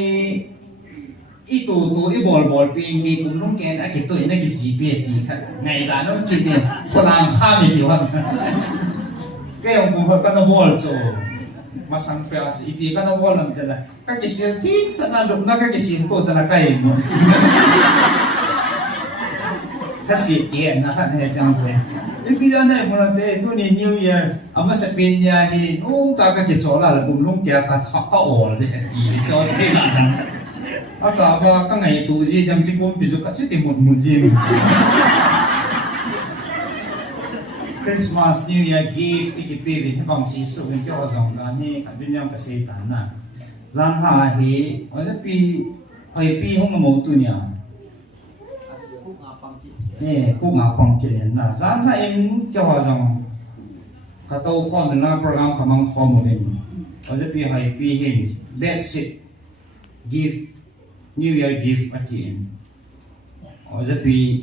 อีตัวอีบอลปีนให้คุณลุงแกนไอ้กี่ตัวนี่กี่สีเปียตีครับไงล่ะน้องกินเนี่ยคนอ่างข้ามอย่างเดียวก็ยังผมก็ต้องบอลโซ่มาสังเกตสิอีพีก็ต้องบอลนั่นแต่ละก็กี่เสียงทิ้งสักนั้นลูกนั่นก็กี่เสียงตัวสักนั้นก็เองมั้งถ้าเสียเกียรนะครับเนี่ยจังเลย Ibigyan na mo lang tayo, ito ni New Year. Ama sa pinyahin, taga kitsola, labumlong kaya katapa-all. So, kailangan. At saba ka ngayon, tuzi, yung sigong piso ka, timon mo jim. Christmas, New Year, gift, ikipibin, habang siso, yung kaya kazong gani, kabinyang kasitan na. Zan hahi, wasa pi, ay pi hong mamoto niya. Cũng ngã bằng kiện là giá là em cho họ rằng cả tàu kho mình là program cả mang kho một mình ở đây bị hay bị hình basic gift New Year gift ở trên ở đây bị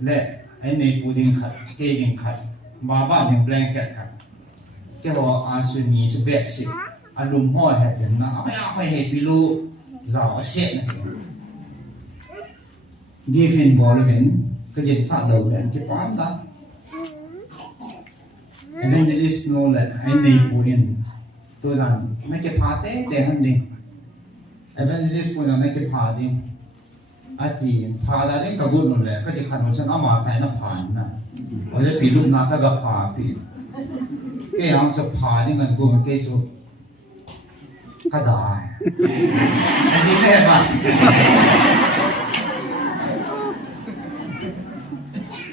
lệ anh này pudding khát cây đình khát bà bà đình blanket khát cái họ ăn suy nghĩ sự basic ăn lùm hoa hết đến nó phải hay bị lu giàu xịn này Given Bolivin, kerja satu dan kita anda. Evangelist no let ini puin, tu jan, mereka party dengan ni. Evangelist pun mereka party, ati party ni kabut no let, kerja kan macam ama kai na pan na. Oleh pilu nasa gak party, kaya ang sa party dengan gua mereka so kadai. Asyik apa?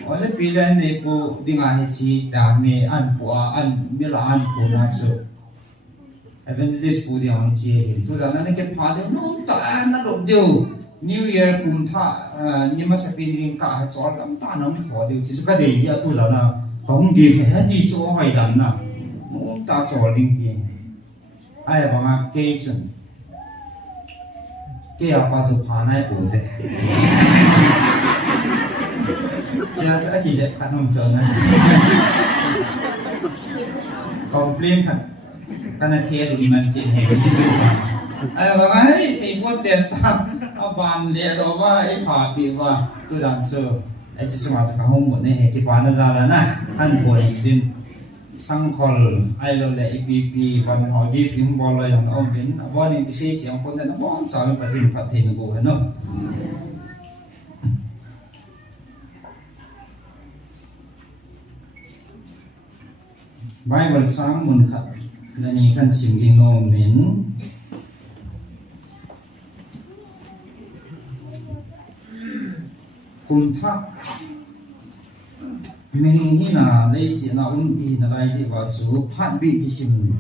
Ở đây bây giờ này cô đi ngay chi đã mẹ ăn bữa ăn mẹ là ăn bữa nào số Evangelist bữa đi ngay chi hiện tôi rằng nó cái phá đấy nó ta nó đột điều New Year cũng tha nhưng mà sẽ bên riêng cả cho lắm ta nó mới thọ điều chỉ cái đấy giờ tôi rằng là không đi phải hết đi số hay đắn nào nó ta cho linh tiền ai bảo mà cây chun cây apa số phá này bữa đấy Jangan saya kisah kat nombor na. Komplain kan, karena dia dulu nanti hebat juga. Ayo bagai, si buat dia tak abang dia doa, papi wa tu jangan itu cuma sekarang umur ni kita jalan na, kan boleh jin sangkol, ayo le IPP, wan hodi film bola yang awin, wan yang bisnis yang pun ada wan sampai patin patin go no. Bible sang mun khat nani kan singing no min kum tha min hi na lei si na bi na lai ji wa su phat bi ki sim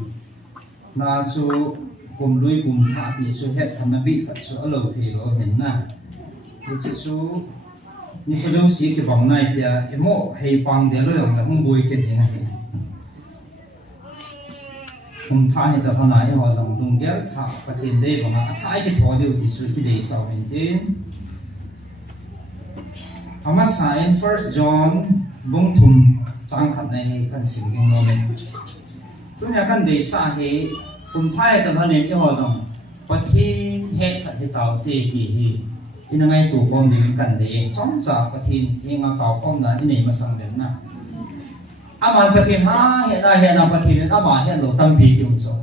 na su kum lui kum tha ti su het tham na bi khat su alo thi lo hin na ti su ni ko jong si ki bang nai tia emo hei pang de lo yong na hung bui ken ni naผมท้ายแต่ขณะที่เราส่งตรงเดียวถ้าประเทศได้บอกว่าท้ายที่พอเดียวที่สุดที่ได้สอบเป็นที่ธรรมศาสตร์ First John บุ้งทุ่มจังขัดในกันสิ่งที่เราเป็นทุกอย่างกันได้สาเหตุผมท้ายแต่ขณะที่เราส่งประเทศเหตุที่ต่อเตี้ยที่ที่นั่งไงตัวฟอมดีกันได้จ้องจากประเทศที่มาต่อฟอมนั้นที่ไหนมาสั่งเดินนะอามันประเทศห้าเห็นอะไรเห็นอะไรประเทศนั้นอามาเห็นโลตั้งปีกี่วันสอง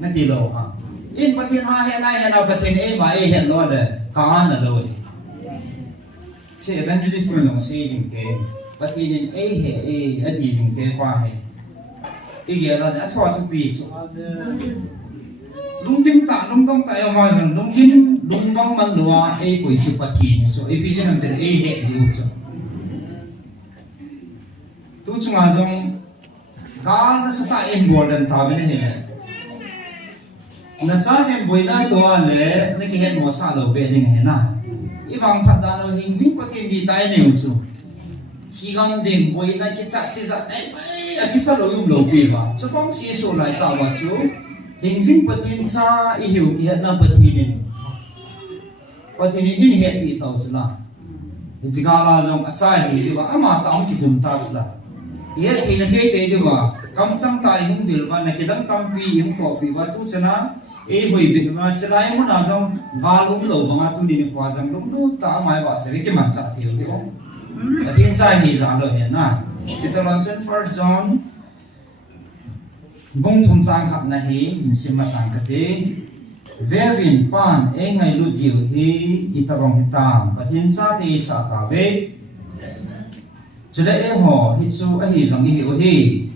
นั่นที่โลฮะอินประเทศห้าเห็นอะไรเห็นอะไรประเทศเอมาเอเห็นโลเลยการนั่นเลยเชื่อเป็นจุดที่มันต้องซีจริงเกประเทศนี้เอเห็นเออดีจริงเกว่าเห็นอีกอย่างนั้นอัตราทุกปีสุดลุงจิ้มตาลุงต้องตายออกมาจนลุงจิ้มลุงต้องมันรัวเอปุยสุประเทศนี้สุดเอพิเศษนั่นเป็นเอเห็นจิ๋วสุดทุกช่วงอาจจะ Kal na sa tain bolan tabi na hila. Na sa akin buhay na ito ale, nakihet mo sa alo beling hina. Ibang patano hingsing pati hindi tayo na yuso. Sigang din buhay na kitsa kitsa lo yung lobi ba. So kung siso na itawa so, hingsing pati sa ihiw kihet na patinin. Patinin yun happy itaw sila. Izigala zong atsay hisiwa ama taong kidumta sila. Iya kina kete di ba kam sang ta yung bilwa na kidang tampi yung kopi ba tu sana hoi bilwa chilai mo na jong galum lo mga tu din kwa jang lum tu ta mai ba se ke man sa ti di ko atin sa hi za lo hen na kita launchen first John bong thum chang khap na hi in sim ma sang ka te vevin pan e ngai lu jiu hi itabong hitam patin sa ti sa ka ve Chile ho hitsu ahi zong hi ohi.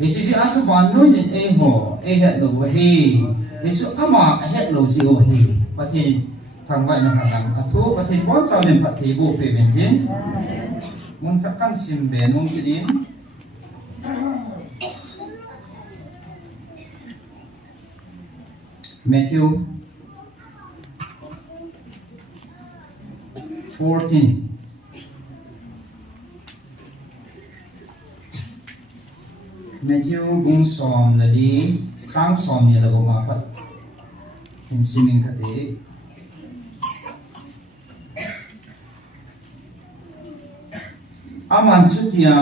Hitsi asu ban no yin ho het lo ohi. Hitsu ama het lo ji ohi. Patin thang wai na khang athu patin bon sao nen pathi bu pe ben tin. Mun ka kan sim be mun kidin. Matthew 14 Matthew bung som là đi sang som như là gồm mà phát hình sinh cái đấy aman chút tia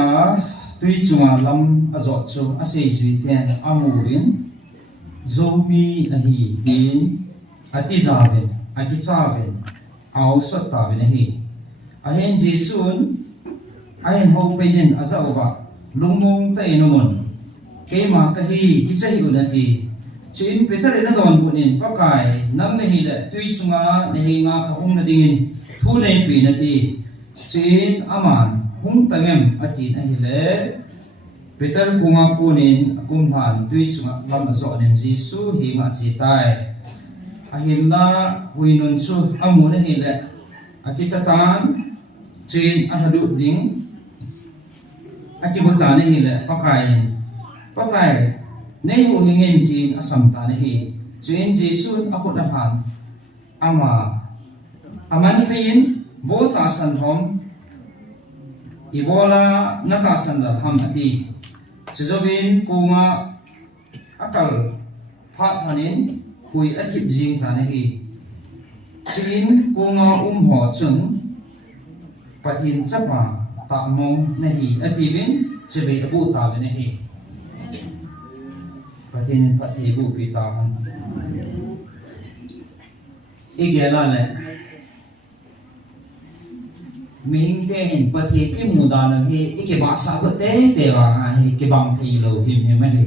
tuy chung lam azot chung asay duy ten amurin zomi là hi tin ati zaven ati zaven ao sot taven là hi ahen jisun ahen ho pejen azawa lungmong tay nomon kema kahi kichahi unati chin petar na don bunin pakai nang nahi la tui sunga nahi nga kahung na dingin thu nei pi nati chin aman hung tangem ati nahi le petar kunga kunin akum han tui sunga lam azo nen jisu hi nga chi tai ahim na huinon su amu nahi le akichatan chin ahadu ding akibuta nahi le pakai nei hu hingin tin asam ta nahi chuin jisu akut na han ama aman pein bota san hom ibola naka san da ham ati chizobin kunga akal phat hanin hui athip jing ta nahi chuin kunga ho chung pathin chapa ta mong nahi ativin chebe abu ta nahi patin pati bu pitahan igela le ming te hin pati ki muda na hi iki ba sa ko te wa nga hi ki bang thi lo him hi ma hi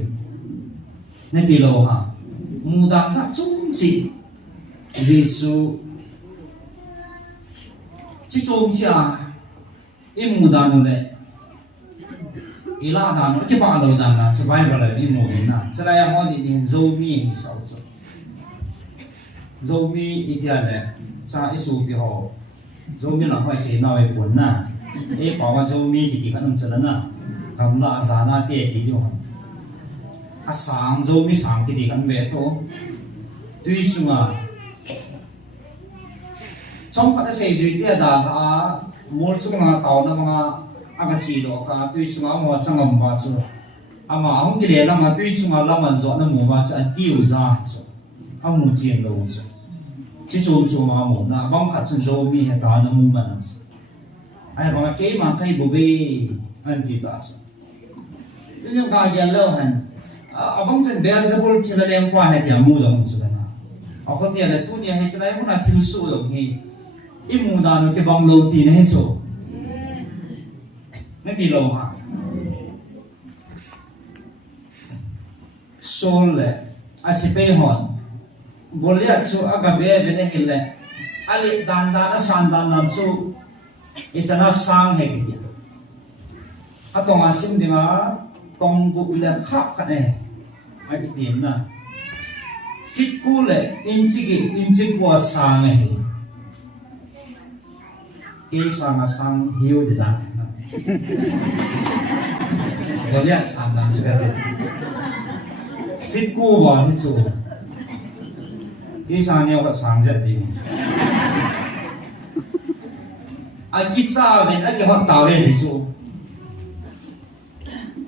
na ti lo ha muda sa chung chi Giêsu chi chung cha im muda no le ila da no ke ba lo da na survival la bi mo na chala ya mo di din zo mi hi sao zo zo mi itia le cha isu bi ho zo mi la hoi se na we pon na e pa wa zo mi ki kan chala na kam la za na te ki yo a sang zo mi sang ki di kan ve to tui sunga trong ka se ju dia da a mol sunga taw na mga aga chi lo ka tui chunga mo changam ba chu ama ang ki le lama tui chunga lama zo na mo ba cha tiu za chu amu chen lo chu chi chu chu ma mo na bang khat chun zo mi he ta na mu ma na ai ba ke ma kai bu ve an ti ta su tu yang ka ya lo han abang sen bel zabul chi la lem kwa he ya mu zo mu chu na a ko ti la tu ni he chi la mo na til su lo hi i mu da no ke bang lo ti ne so nó chỉ lâu hả sol lệ asipe hòn goliath so agabe bene hille ali dan dan san dan nam so ichana sang he ki atong asim dinga tong bu ile khap ka ne ai ki tin na fit ku le inchi kwa sang he ki sang hiu de da 我俩三男这个的，fit 过吧你做，第三年我三只的，啊，吉他面啊，给我打的你做。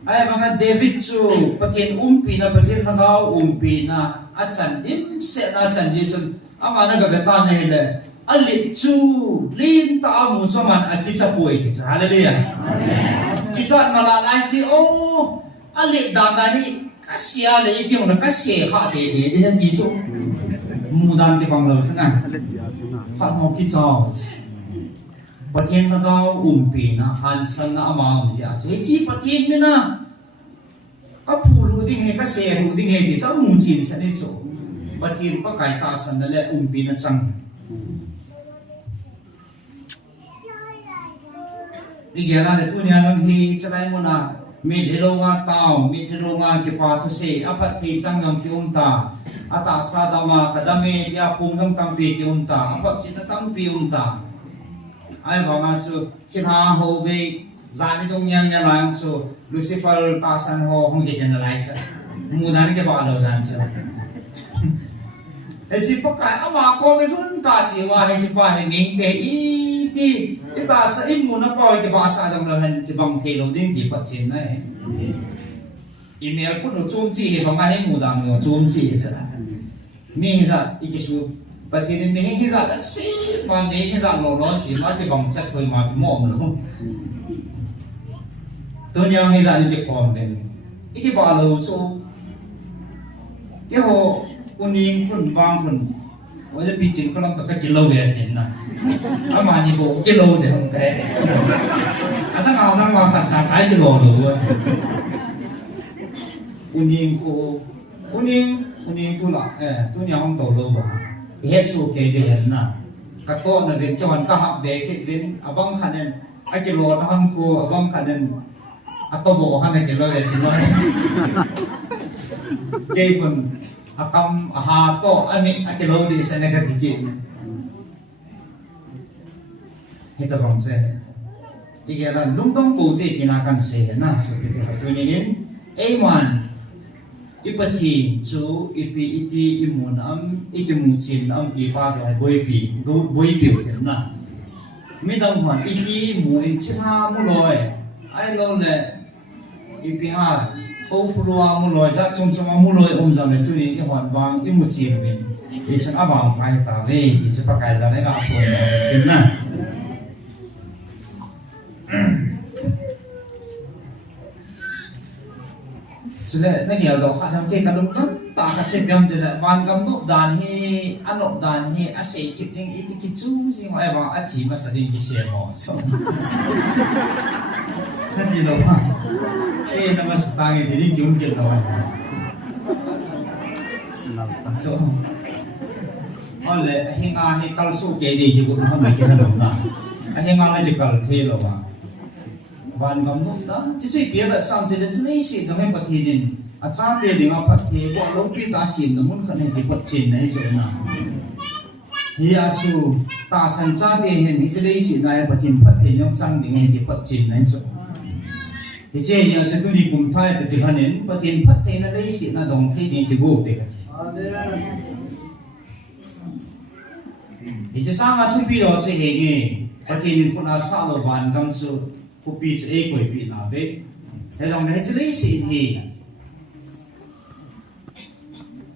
ai mga David chu pathin pina pathin hangau pina a chan dim se na chan jisun ama na gaveta ne le alit chu lin ta mu chaman a kicha pui ki hallelujah kicha mala lai chi o alit da na ni kasia le ki on ka se ha de ji su mu dan ti bang lo sana ha no kicha pathin hangau pina han san na ama um sia chi pathin na các phụ lưu đinh hay các xe lưu đinh hay thì sao mùng chín sẽ đi số và thiên có cái ta sẵn là pin là chăng đi nghe là để tu nhà thì cho đây muốn là mình hello nga tao mình hello nga cái pha thu xe áp thì chăng ngầm cái ta ta sa đào mà cái đam mê ya pung ngầm tăng pi cái ta áp chỉ là tăng pi ta ai bảo nga số chỉ ha hồ về ra đi đông nhân nhà lang số Lucifer ta san ho không get nhân lại chứ mua đàn cái bảo đồ đàn chứ cái gì bắt cái ama có cái run ta xí hoa hay chỉ phải mình để ý thì cái ta sẽ ít mua nó bao cái bà sa trong là hình cái bằng thế đồng tiền thì phát triển này email cũng được chôm chỉ hay không ai mua đàn rồi chôm chỉ chứ mình ra cái số và thì mình cái ra là xí mà mình cái ra nó xí mà cái bằng chất thôi mà cái mỏm luôn tôi nhớ hay ra đi form này cái bà lâu số cái hồ quân yên quân vang quân ở đây bị chỉnh có làm cái kilo về tiền nè mà như bộ kilo để không thế thằng nào đang mà phản xạ trái kilo rồi quân yên tu là tu nhà ông tổ lâu bà hết số cái gì hết nè các con là việc cho anh các học về cái việc abang khả năng cái kilo nó không có abang khả năng atau bohong yang kilo ya kilo kaya pun akam hato ani kilo di sana ketika kita bangsa ikiran lungtong putih kinakan se na seperti itu ini Aman ipati chu ipi iti imun ikimucin ipa sa boy pi na midang man iti mu chha mu loi ai lo le ipi ha o pruwa mu loi za chung chung mu loi za le tu ni ki hwan bang imu chi min isan abang pai ta ve i se pa kai za le ga so na sila nagyaw daw ka kay kalungkan ta ka che pyam de van gam no dan hi anok dan hi ase kip ning itikitsu si mo ba achi ma sa din ki se mo so hindi no pa na mas tangi din ki umkin no so ole hinga hi kalsu ke di ki ko ma ki na no na hinga la ji kal the lo ba van gam no da chi chi pia da sam te den nei si do hem pathi din a cha te ding a pathi ko lo pi ta sin da mun khane ki pat chin nei so na hi a su ta san cha te hen hi chi nei si na pathin pathi nyong sang ding hen ki pat chin nei so hi che ya se tu ni kum thai te ti hanen pathin pathi na nei si na dong thei ding ki go te amen hi chi sang a thu pi lo che he nge pathin kun a sa lo van gam su pi cho ai quỷ bị nào vậy? Thế rằng đấy chỉ lấy gì thì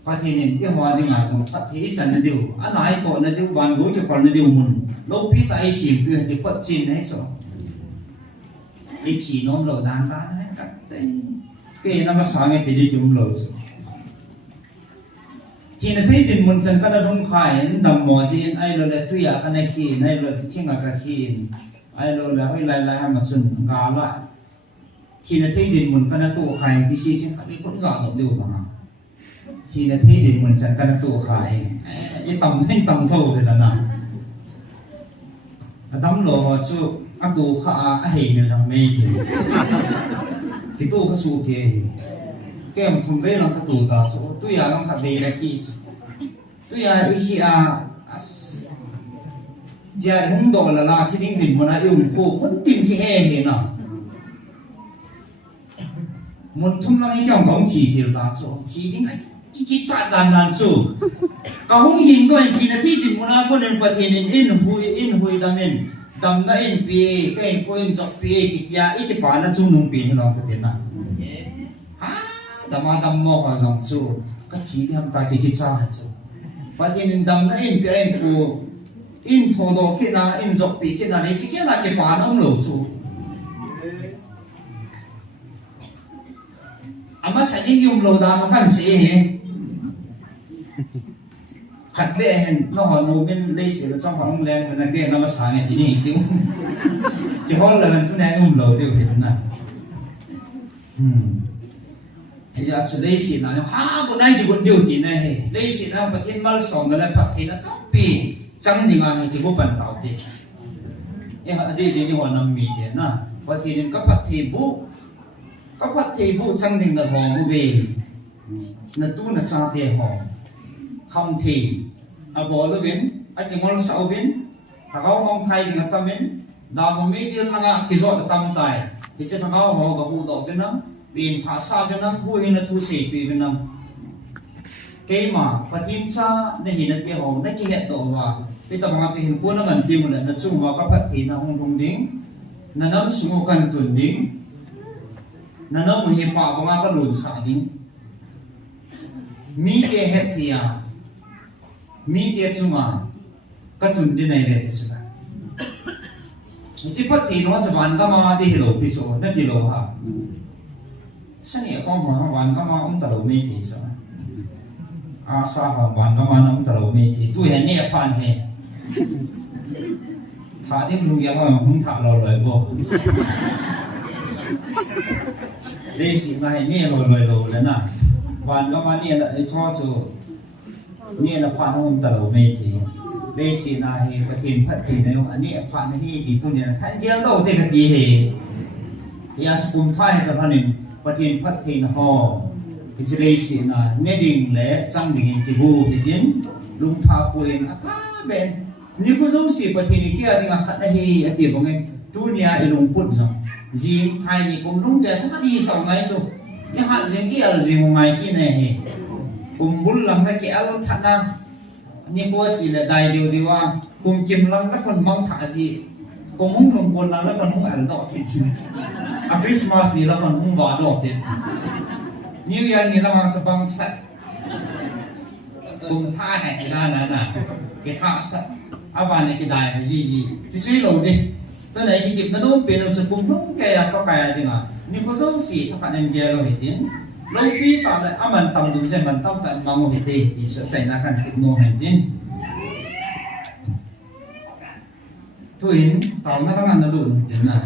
có thể nên cái hoa thì ngài dùng phát thế chẳng là điều anh nói tội là điều vàng gối cho còn là điều mồn lâu biết tại xỉu thì cái bất chín đấy rồi cái chỉ nó lỡ đàn ta đấy cắt đấy cái nó mà sáng ngày thì đi chúng lỡ rồi thì nó thấy tình mình chẳng có nó không khai đầm mò gì ai là tuy à anh ấy khi này là thiên là cái khi ai lo là hơi lại hai mặt sừng gà lại thì là thấy đến mình cái tổ khai thì xí xem cái con gà nó đều bằng thì là thấy đến mình chẳng cái tổ khai cái tầm thâu thì là nào cái tấm lò chú cái tổ khai hình như rằng mê thì cái tổ cái số cái ông thùng về là cái tổ ta số tôi là ông thằng về là khi tôi là khi giờ không đồ là thì những gì mà yêu khổ vẫn tìm cái hè nào một thùng lăng cái ông gong chỉ hiểu ta số chỉ đến cái chặt đàn số cái hông hình tôi chỉ là thi tìm một năm có nên bật hình in hui đam na in pi cái in point dọc pi cái kia cái bản là chung nung pi nó cái tiền nào đam mò hoa dòng số cái chỉ tham ta cái chặt số bật hình đam na in pi in thô đồ cái nào in dọc pi cái nào này chỉ cái là cái bản ông lẩu số ama sa yung lầu đá nó khăn sĩ hè khát bể hen nó hỏi nô bên đây sẽ là trong phòng ông lên cái này nó mà sáng ngày thì đi cứu thì họ là chúng này yung lầu đều hiểu nè thì giờ sự đây sẽ là bữa nay chỉ còn điều gì này đây sẽ là phát hiện mal sòng là phát hiện là tóc pi chẳng gì mà cái bộ phận tạo tiền nhưng ở đây thì họ nằm mì thế nè phát hiện các phát hiện bố các phát thì bộ chẳng định là họ về là tu là cha tiền họ không thì bỏ nó viên anh chỉ muốn sáu viên thằng ông mong thay thì tâm viên đào một mấy điên là cái giọt tâm tài thì trên thằng ông họ có hụ độ cái nó vì thả sao cho nó vui là thu xỉ vì cái năm cái mà phát hiện cha để hiện cái họ nó cái hiện tượng và cái tầm ngắm sinh của nó mình tiêu là nó chung vào các phát thì nó không thông đến nó nắm xuống cần tuần đến nó nói một hiệp hòa của ngài có lùn xả đi mi cái hết thì mi cái chung cái tuần đi này về thì sao chỉ bắt thì nó sẽ bán cái mà đi hiểu bị số nó thì hiểu hả sao nhỉ con họ bán cái mà ông ta hiểu mi thì sao sao họ bán cái mà ông ta hiểu mi thì tôi hiện nay phản hệ thà đi luôn cái mà không thà rồi vô đây sự này nghe rồi đấy nè và các bạn nghe là cho nghe là phản hôm tàu mê thì đây sự này phát hiện nếu anh nghe phản thì tôi nghe là thanh kiến đâu thế cái gì thì ya cùng thay cái thằng này phát hiện họ cái đây sự này nghe đình lẽ trong đình cái bu cái tiếng lung tháp quên bên như có giống sự phát hiện kia thì ngạc này thì bằng cái dunia ilung put rồi gì thay thì cũng đúng cái thằng đi sau này rồi cái hạt gì kia là gì một ngày kia này cũng muốn làm cái alo thật na nhưng cô chỉ là đại điều cùng kim lăng nó còn mong thả gì cũng không còn buồn lăng nó còn không ăn đọt cái gì Christmas thì nó còn không vào đọt thì New Year thì nó mang sập băng sạch cùng tha hẹn ra là cái thả sạch bạn này cái đại là gì chỉ suy lâu đi tôi này cái nó đúng bên nó sẽ cũng đúng cái có cái gì mà nhưng có dấu gì thằng anh em kia rồi tiếng lâu đi tạo lại mình tầm đủ xem mình tao tận mong một thì sẽ xảy ra cái chuyện nô hành trên thôi tao nó đang ăn nó đủ chính là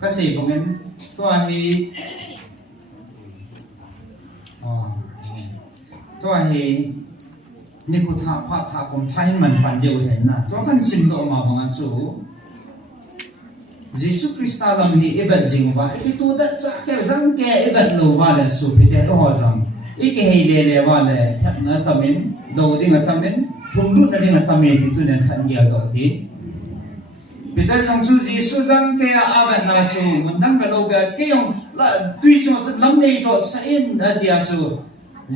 cái gì của mình tôi thìนี่กูท่าพระท่าผมไทยมันปันเดียวเห็นนะตัวกันสิมโตมาบางส่วนยิสุคริสต์เรามีเอเวอร์จิงว่าไอ้ตัวนั้นจะแค่จังแกเอเวอร์โลว่าเลยสุพิเดโรฮจังไอ้แกเฮเลเลว่าเลยนั่นทำมินดูดิ้งทำมินทุ่มรุ่นดิ้งทำมินที่ตัวนั้นขันเดียวตัวที่พิเดจังสูยิสุจังแกอาเวนน่าสูมันนั่งไปโลเบียแกยงละตุยชงลำเนยชงสิ่งนั่นเดียสู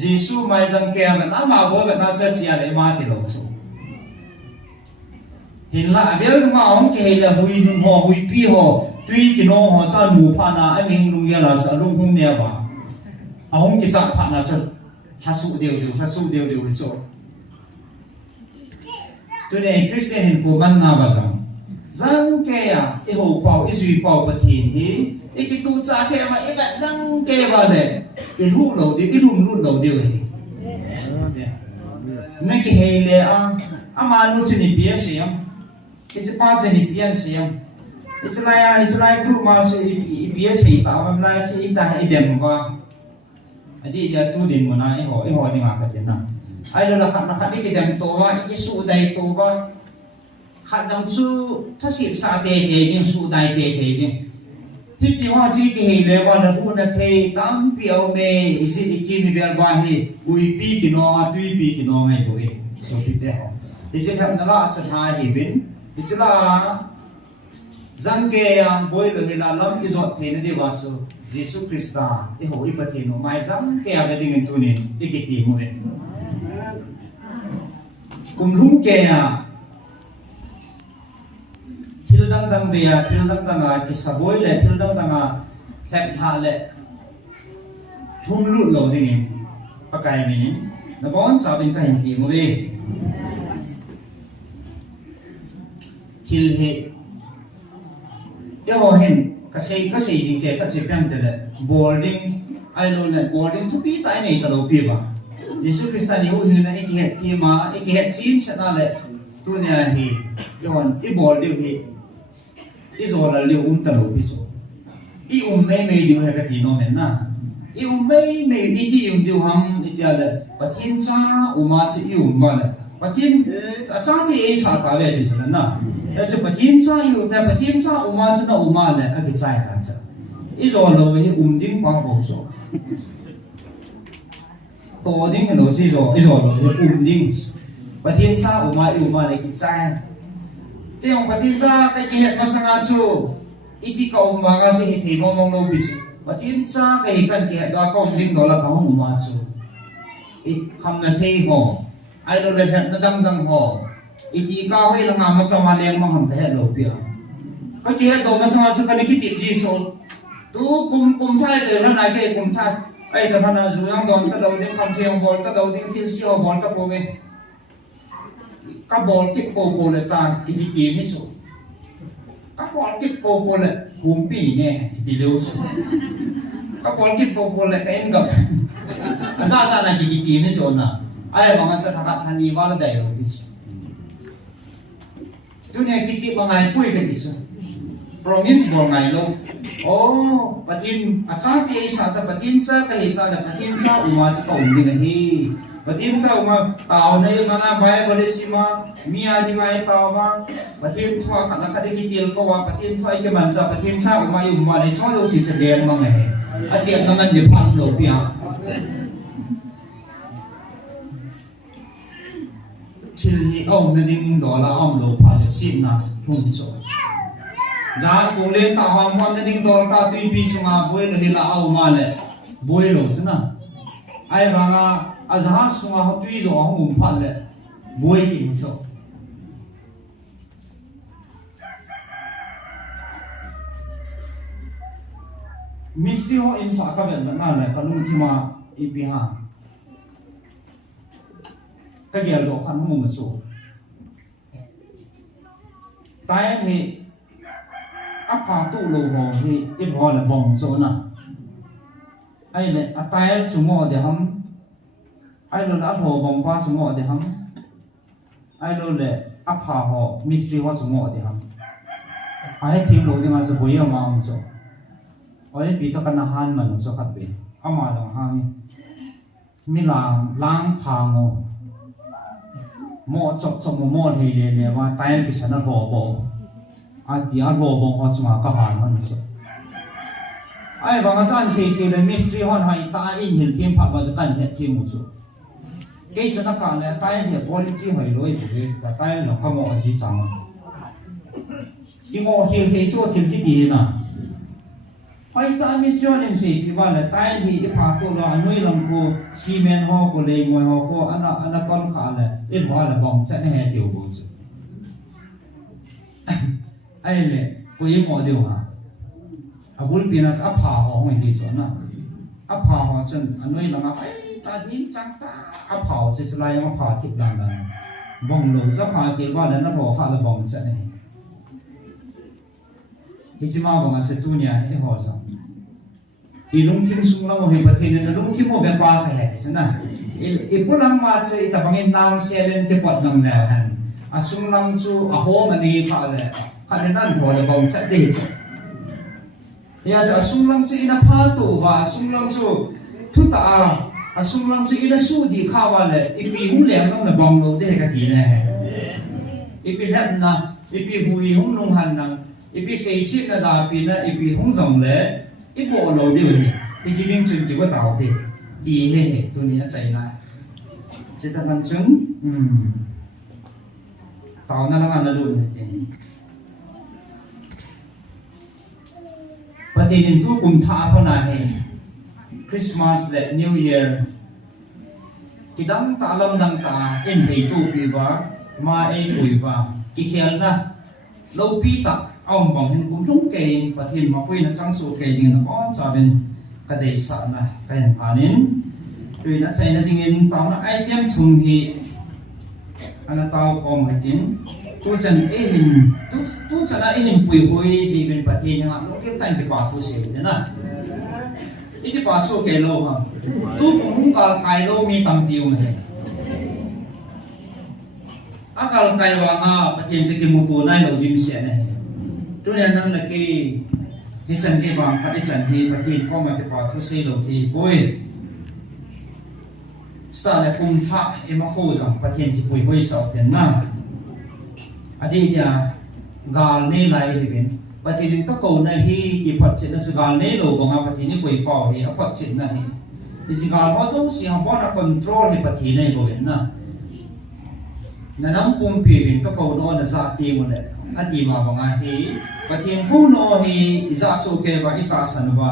ยิสุไม่จังแกมันน้ามาบอกว่าน่าจะเจียเลยมาที่เราสูเห็นละเดี๋ยวมาองค์เกล้หุยนุ่งห่อหุยปีห่อตุยกินห่อจานหมูพานาไอ้เมงลุงเยลาสลุงคงเนี่ยบ่เอาองค์กิจพานาจนฮัสุเดียวโจตัวนี้คริสเตียนเห็นกูมันน่าบ้าจังแกอ่ะไอ้หัวเป่าไอ้จุยเป่าปะทินที่ไอ้กิตูจ่าแกมาไอ้แบบจังแกบ้าเลยไอ้ลูกเราดิไอ้ลูกเราเดียวเองนั่นก็เฮเลยอ่ะมาโน่นจะนี่เปียเสียงit's part of the PNC. It's like group master PNC. I'm like saying that idem wa. Adi dia tu din mo na iho ni ngaka na. Ay lo lahat ikidem to wa ikisu dai to wa. Hadang su thasi sa te din su dai te din. Hiti wa ji ki hele wa na pu na te tam piao me isi ikimi ver wa hi ui pi ki no tui pi ki no mai bo e. So pi te ho. Isi tham na la cha ha hi bin. Itulah Zang ke yang boy lo hila lam izot the ne dewa so Jesus Christa e ho ipathe no mai zang ke ya ding tu ni ikiti mo he kum lung ke ya thil dang be ya thil dang a ki saboy le thil dang a thep ha le thum lu lo ding pakai ni na bon sa bin ka hin ti mo be thil he yo hen kasi jing ke ka chepyam tele boarding ai lo le boarding to pi tai nei ta lo pi ba Jesus Christa ni hu ni na iki het ti ma iki het chin sa na le tu nya hi yon I boarding hi I zo la le ta lo pi so I mei diu he ka ti no men na I mei I ti diu ham I tia le pathin cha ma chi ma le pathin cha ti e sa ta le ti sa naแต่จะปะทินซ่าอยู่แต่ปะทินซ่าอุมาสนะอุมาเลยอะกิจายกันซะอีโซโลเฮดิ้งปางบ่โซโตดิ้งเฮโลซิโซอีโซโลเฮดิ้งปะทินซ่าอุมาเลยกิจายเตียงปะทินซ่าไปกิเฮ็ดมาสังอาซูอีที่เขาอุมาก็สิเฮ็ดให้มองโลบิสปะทินซ่าไปเฮ็ดกันกิเฮ็ดดอกก็ดิ้งดอละเขาอุมาซูอีคำนั้นเทโฮไอโลเลเฮ็ดดังโฮiti ikaw ay lang amat sa maliyang mga helo pia. Kaya do masama sa kanikitip jiso. Tu kum thai de na nai ke kum thai. Ai da hana zu yang don ta do ding kam thiang bol ta do ding thil si ho bol ta po ve. Ka bol ki po le ta ki ki mi so. Ka bol ki po le hum pi ne ti leu so. Ka bol ki po le ka en ga. Asa na ki mi so na. Ai mga sa thakat hani wala dai ho bis. Dunia kita mengai pui ke tisu, promise mengai lo. Oh, patin asati sata patin sa kahita na patin sa umas ka umbi nahi. Patin sa uma tao na yung mga bay balisima, miya di ngay tao ma. Patin tua nakadikitil ko wa patin tua ikamansa patin sa uma yung mali cholo si sa diyan mga he. At siya naman yung panglo piya. Chili ông nên đinh đó là ông đồ phải xin na không so. Giá school lên ta hoàng hoàng nên đinh đó ta tuy pi chung à bôi là ông mà lệ bôi lỗ chứ na. Ai mà à giá chung à tuy rồi ông phải lệ bôi gì so. Misti ho in sa ka ven na le kalung thi ma ipi ha. Cái điều đó khăn không một số tai thì áp phá tụ lô hồ thì ít hoa là bồng số nào ai là tai chúng ngọ để hâm ai là áp hồ bồng qua chúng ngọ để hâm ai là áp phá hồ mystery hoa chúng ngọ để hâm ai thêm lô thì mà sẽ bồi mà ông số ai bị tao cần han mà nó số cắt bên ama lòng hang mi lang phá ngô mo chok mo hei le wa tai ki sana ho bo a ti a ho bo ho chuma ka han man so ai wa nga san se le mystery hon hai ta in hil thiam pha wa kan he thiam mu so ke chana ka le tai he quality hai loi bu ge ta tai no ka mo si sang ki mo hil so thil ki di na hai ta mission in si ki wa le tai hi pha to lo anoi lam ko cement ho ko le mo ho ko ana ton kha le ít hóa là bong sẽ hè tiểu bộ sự ai lệ cô ấy mọi điều hả à bốn bên là áp phà họ mình đi xuống nào áp phà họ chân anh nói là ngáp ấy ta đi trắng ta áp phà sẽ lại áp phà thịt đàn đàn bong lỗ áp phà kia qua đến nó bỏ phà là bong sẽ này thì chỉ mà bong sẽ tu nhà cái họ sao thì lung thiên sung long thì bật thiên là lung thiên một bên qua cái này thì thế nào ipulang ma sa itabangin naon selen ke pot ng lehan asung lang chu aho mani pa le kaninan ho le bong sa de chu ya sa asung lang chu ina pha tu wa asung lang chu thu ta asung lang chu ina su di kha wa le ipi hu le ng na bong lo de ka ti le ipi het na ipi hui hung nung han nang ipi sei sit na za pi na ipi hung zong le ipo lo de wi isi ding chun ti wa tao ti đi he tu ni chạy lại sẽ ta văn chứng tao na lang ana luôn ประเทศอินทุกุมท่าพนาเฮคริสต์มาสและนิวเยียร์กิดังตาลำดังตาเอ็นเฮตูปีวะมาเอปุยวะกิเขียนนะโลปีตะเอาบังเห็นกุมทุ่งเกงประเทศมาคุยนะจังสูเกงนะก้อนจะเป็นกระเดสานะเป็นผ่านินด้วยนะใจนะดิ่งตามนะไอเทมทุ่งฮีอันนั้นตาวคอมให้ดินตัวฉันเองตัวฉันเองปุยหุยจีเป็นประเทศนะลูกเลี้ยงแต่งที่ป่าทุเสียนะอีที่ป่าสู้เกโลฮะตัวผมก็ไกโลมีตังพิวเลยอากาศไกลว่างาประเทศที่มุตัวนั่นเราดิมเสียเนี่ยตัวนี้นั่งเลยที่ฉันที่บางที่ฉันที่ประเทศก็มาที่ป่าทุเสียเราที่ปุยสถานกุมท่าเอ็มโคจังประเทศที่ปุยปุยสาวเต็นนะอดีตเนี่ยกาลนี้ไหลเห็นประเทศนี้ก็โกนในที่พัดจิตนั่นคือกาลนี้เราบอกว่าประเทศนี้ปุยเป่าเห็นพัดจิตนั่นที่สิ่งการเขาต้องเสียงบ้านควบคุมให้ประเทศนี้เราเห็นนะนั่นน้ำปุ่มปีนก็โกนอนจะตีมันเลยอดีตมาบอกว่าเฮ้ประเทศคู่นอเฮ้จะสู้เกี่ยวกับอิตาสันว่า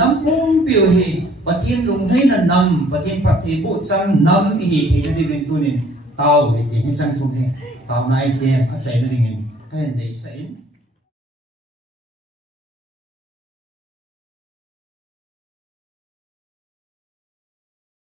น้ำปุ่มปีเฮ้ประเทศลุงให้นั่นนำประเทศบุจังนำอีที่จะได้เป็นตัวนี้เต้าเฮ้ที่จังทุ่มเฮ้ตามนายเดียอาศัยนั่นเองให้ได้ใส่